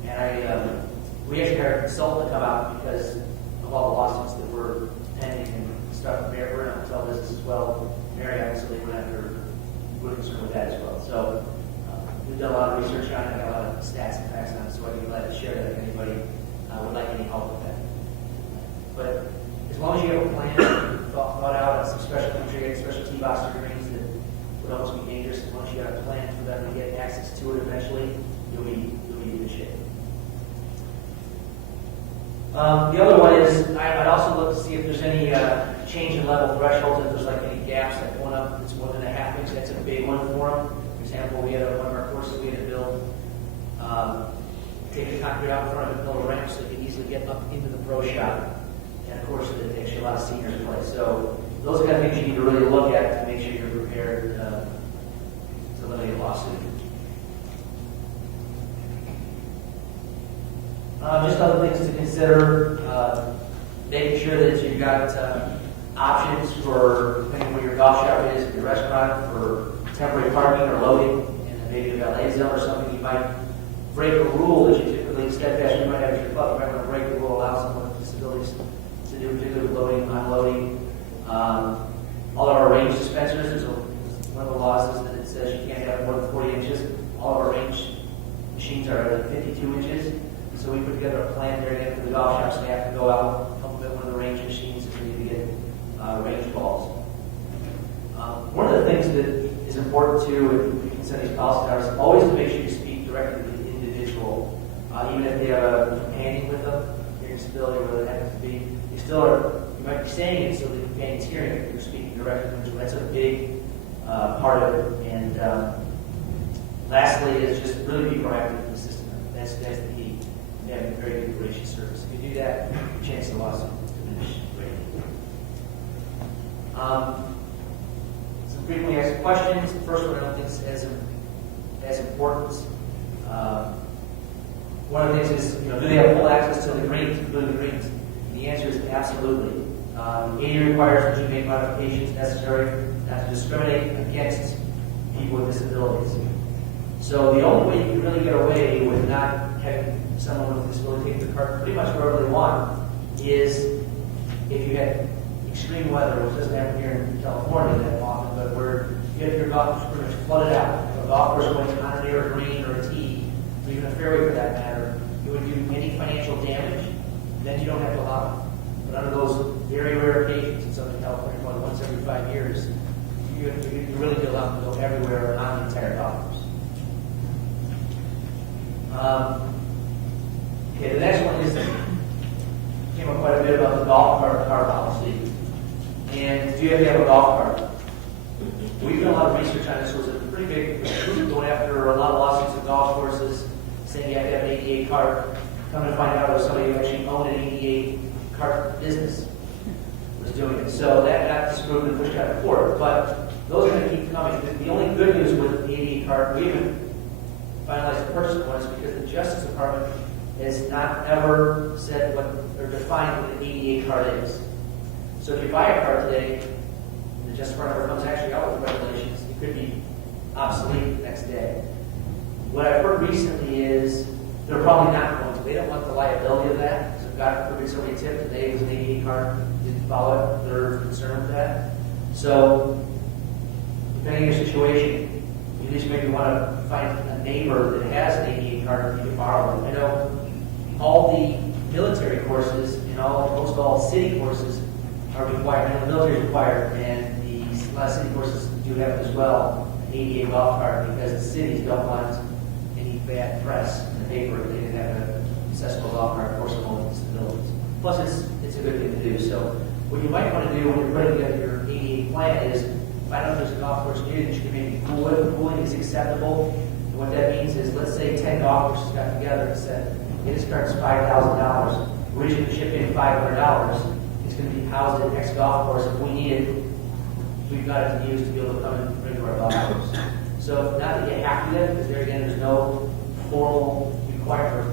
And we actually hired a consultant to come out because of all the lawsuits that were pending and stuff. We're in a hotel business as well. Mary, obviously, we're concerned with that as well. So we've done a lot of research on it, got a lot of stats and facts on it, so I'd be glad to share that if anybody would like any help with that. But as long as you have a plan thought out on some special country, special tee box greens that would almost be dangerous, as long as you have a plan for them to get access to it eventually, you'll be in good shape. The other one is, I'd also look to see if there's any change in level thresholds, if there's like any gaps that going up that's more than a half inch. That's a big one for them. For example, we had one of our courses we had to build, take the concrete out in front of it, build a ramp so they could easily get up into the pro shop. And of course, it takes a lot of seniors play. So those are the kind of things you need to really look at to make sure you're prepared to eliminate a lawsuit. Just other things to consider, making sure that you've got options for, depending where your golf shop is, your restaurant, for temporary parking or loading in maybe a valet zone or something. You might break a rule that you typically particularly steadfast, we might have a public right break that will allow someone with disabilities to do particular loading, unloading. All of our range dispensers, one of the laws is that it says you can't have more than 40 inches. All of our range machines are like 52 inches. So we put together a plan there again for the golf shop staff to go out, help with one of the range machines if we need to get range balls. One of the things that is important too, if we can send these policy cards, always to make sure you speak directly to the individual, even if they have a companion with them, your disability, whether it happens to be, you still are, you might be saying it so the companion's hearing it, but you're speaking directly to them. That's a big part of it. And lastly, is just really be proactive in the system. That's the key. And having a very good duration service. If you do that, your chance of loss will diminish greatly. Some frequently asked questions. The first one I don't think is as important. One of the things is, do they have full access to the greens, including the greens? And the answer is absolutely. ADA requires that you make modifications necessary not to discriminate against people with disabilities. So the only way you can really get away with not having someone with a disability take the cart pretty much wherever they want is if you had extreme weather, which doesn't happen here in California that often, but where you have your golf course pretty much flooded out, a golf course going on a near a green or a tee, or even a fairway for that matter, it would do any financial damage, then you don't have to allow it. But under those very rare occasions in Southern California, about once every 5 years, you really do allow them to go everywhere on the entire golf course. Okay, the next one is, came up quite a bit about the golf cart car policy. And do you have to have a golf cart? We've done a lot of research on this. It was a pretty big group going after a lot of lawsuits of golf courses saying you have to have an ADA cart. Come to find out it was somebody who actually owned an ADA cart business was doing it. So that got disproved and pushed out of court. But those are going to keep coming. The only good news with the ADA cart, we haven't finalized the purchase one, is because the Justice Department has not ever said what or defined what an ADA cart is. So if you buy a cart today, and the Justice Department comes actually out with regulations, it could be obsolete the next day. What I've heard recently is they're probably not going to. They don't want the liability of that. So if God forbid somebody tipped today was an ADA cart, didn't follow it, they're concerned with that. So depending on your situation, you at least maybe want to find a neighbor that has an ADA cart that you can borrow. I know all the military courses and most all city courses are required. I know the military is required, and a lot of city courses do have it as well, an ADA golf cart, because the cities don't want any bad press in the paper if they didn't have an accessible golf cart for someone with disabilities. Plus, it's a good thing to do. So what you might want to do when you're putting together your ADA plan is find out if there's a golf course near you that you can maybe pool it. Pooling is acceptable. And what that means is, let's say 10 golf courses got together and said, this cart's $5,000. We're just going to chip in $500. It's going to be housed at X golf course. If we need it, we've got it to use to be able to come and bring to our golf course. So not that you have to do that, because there again, there's no formal requirement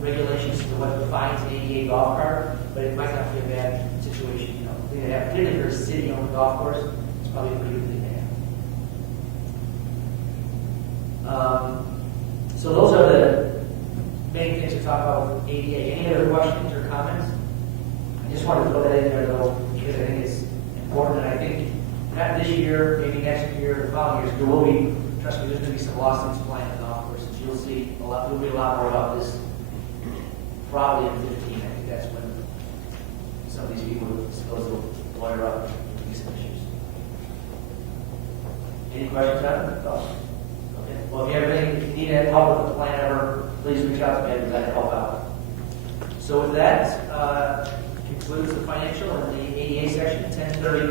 regulations to what defines an ADA golf cart, but it might not be a bad situation. Particularly if you're a city-owned golf course, it's probably a pretty good thing to have. So those are the main things to talk about with ADA. Any other questions or comments? I just wanted to put that in there though, because I think it's important, and I think not this year, maybe next year, the following years, there will be, trust me, there's going to be some lawsuits flying in the golf courses. You'll see there'll be a lot more about this probably in 15. I think that's when some of these people with disabilities will lawyer up these issues. Any questions on it? Thoughts? Okay. Well, if you have anything, if you need help with the plan ever, please reach out to me. I'd be glad to help out. So with that, concludes the financial and the ADA section, 10:30.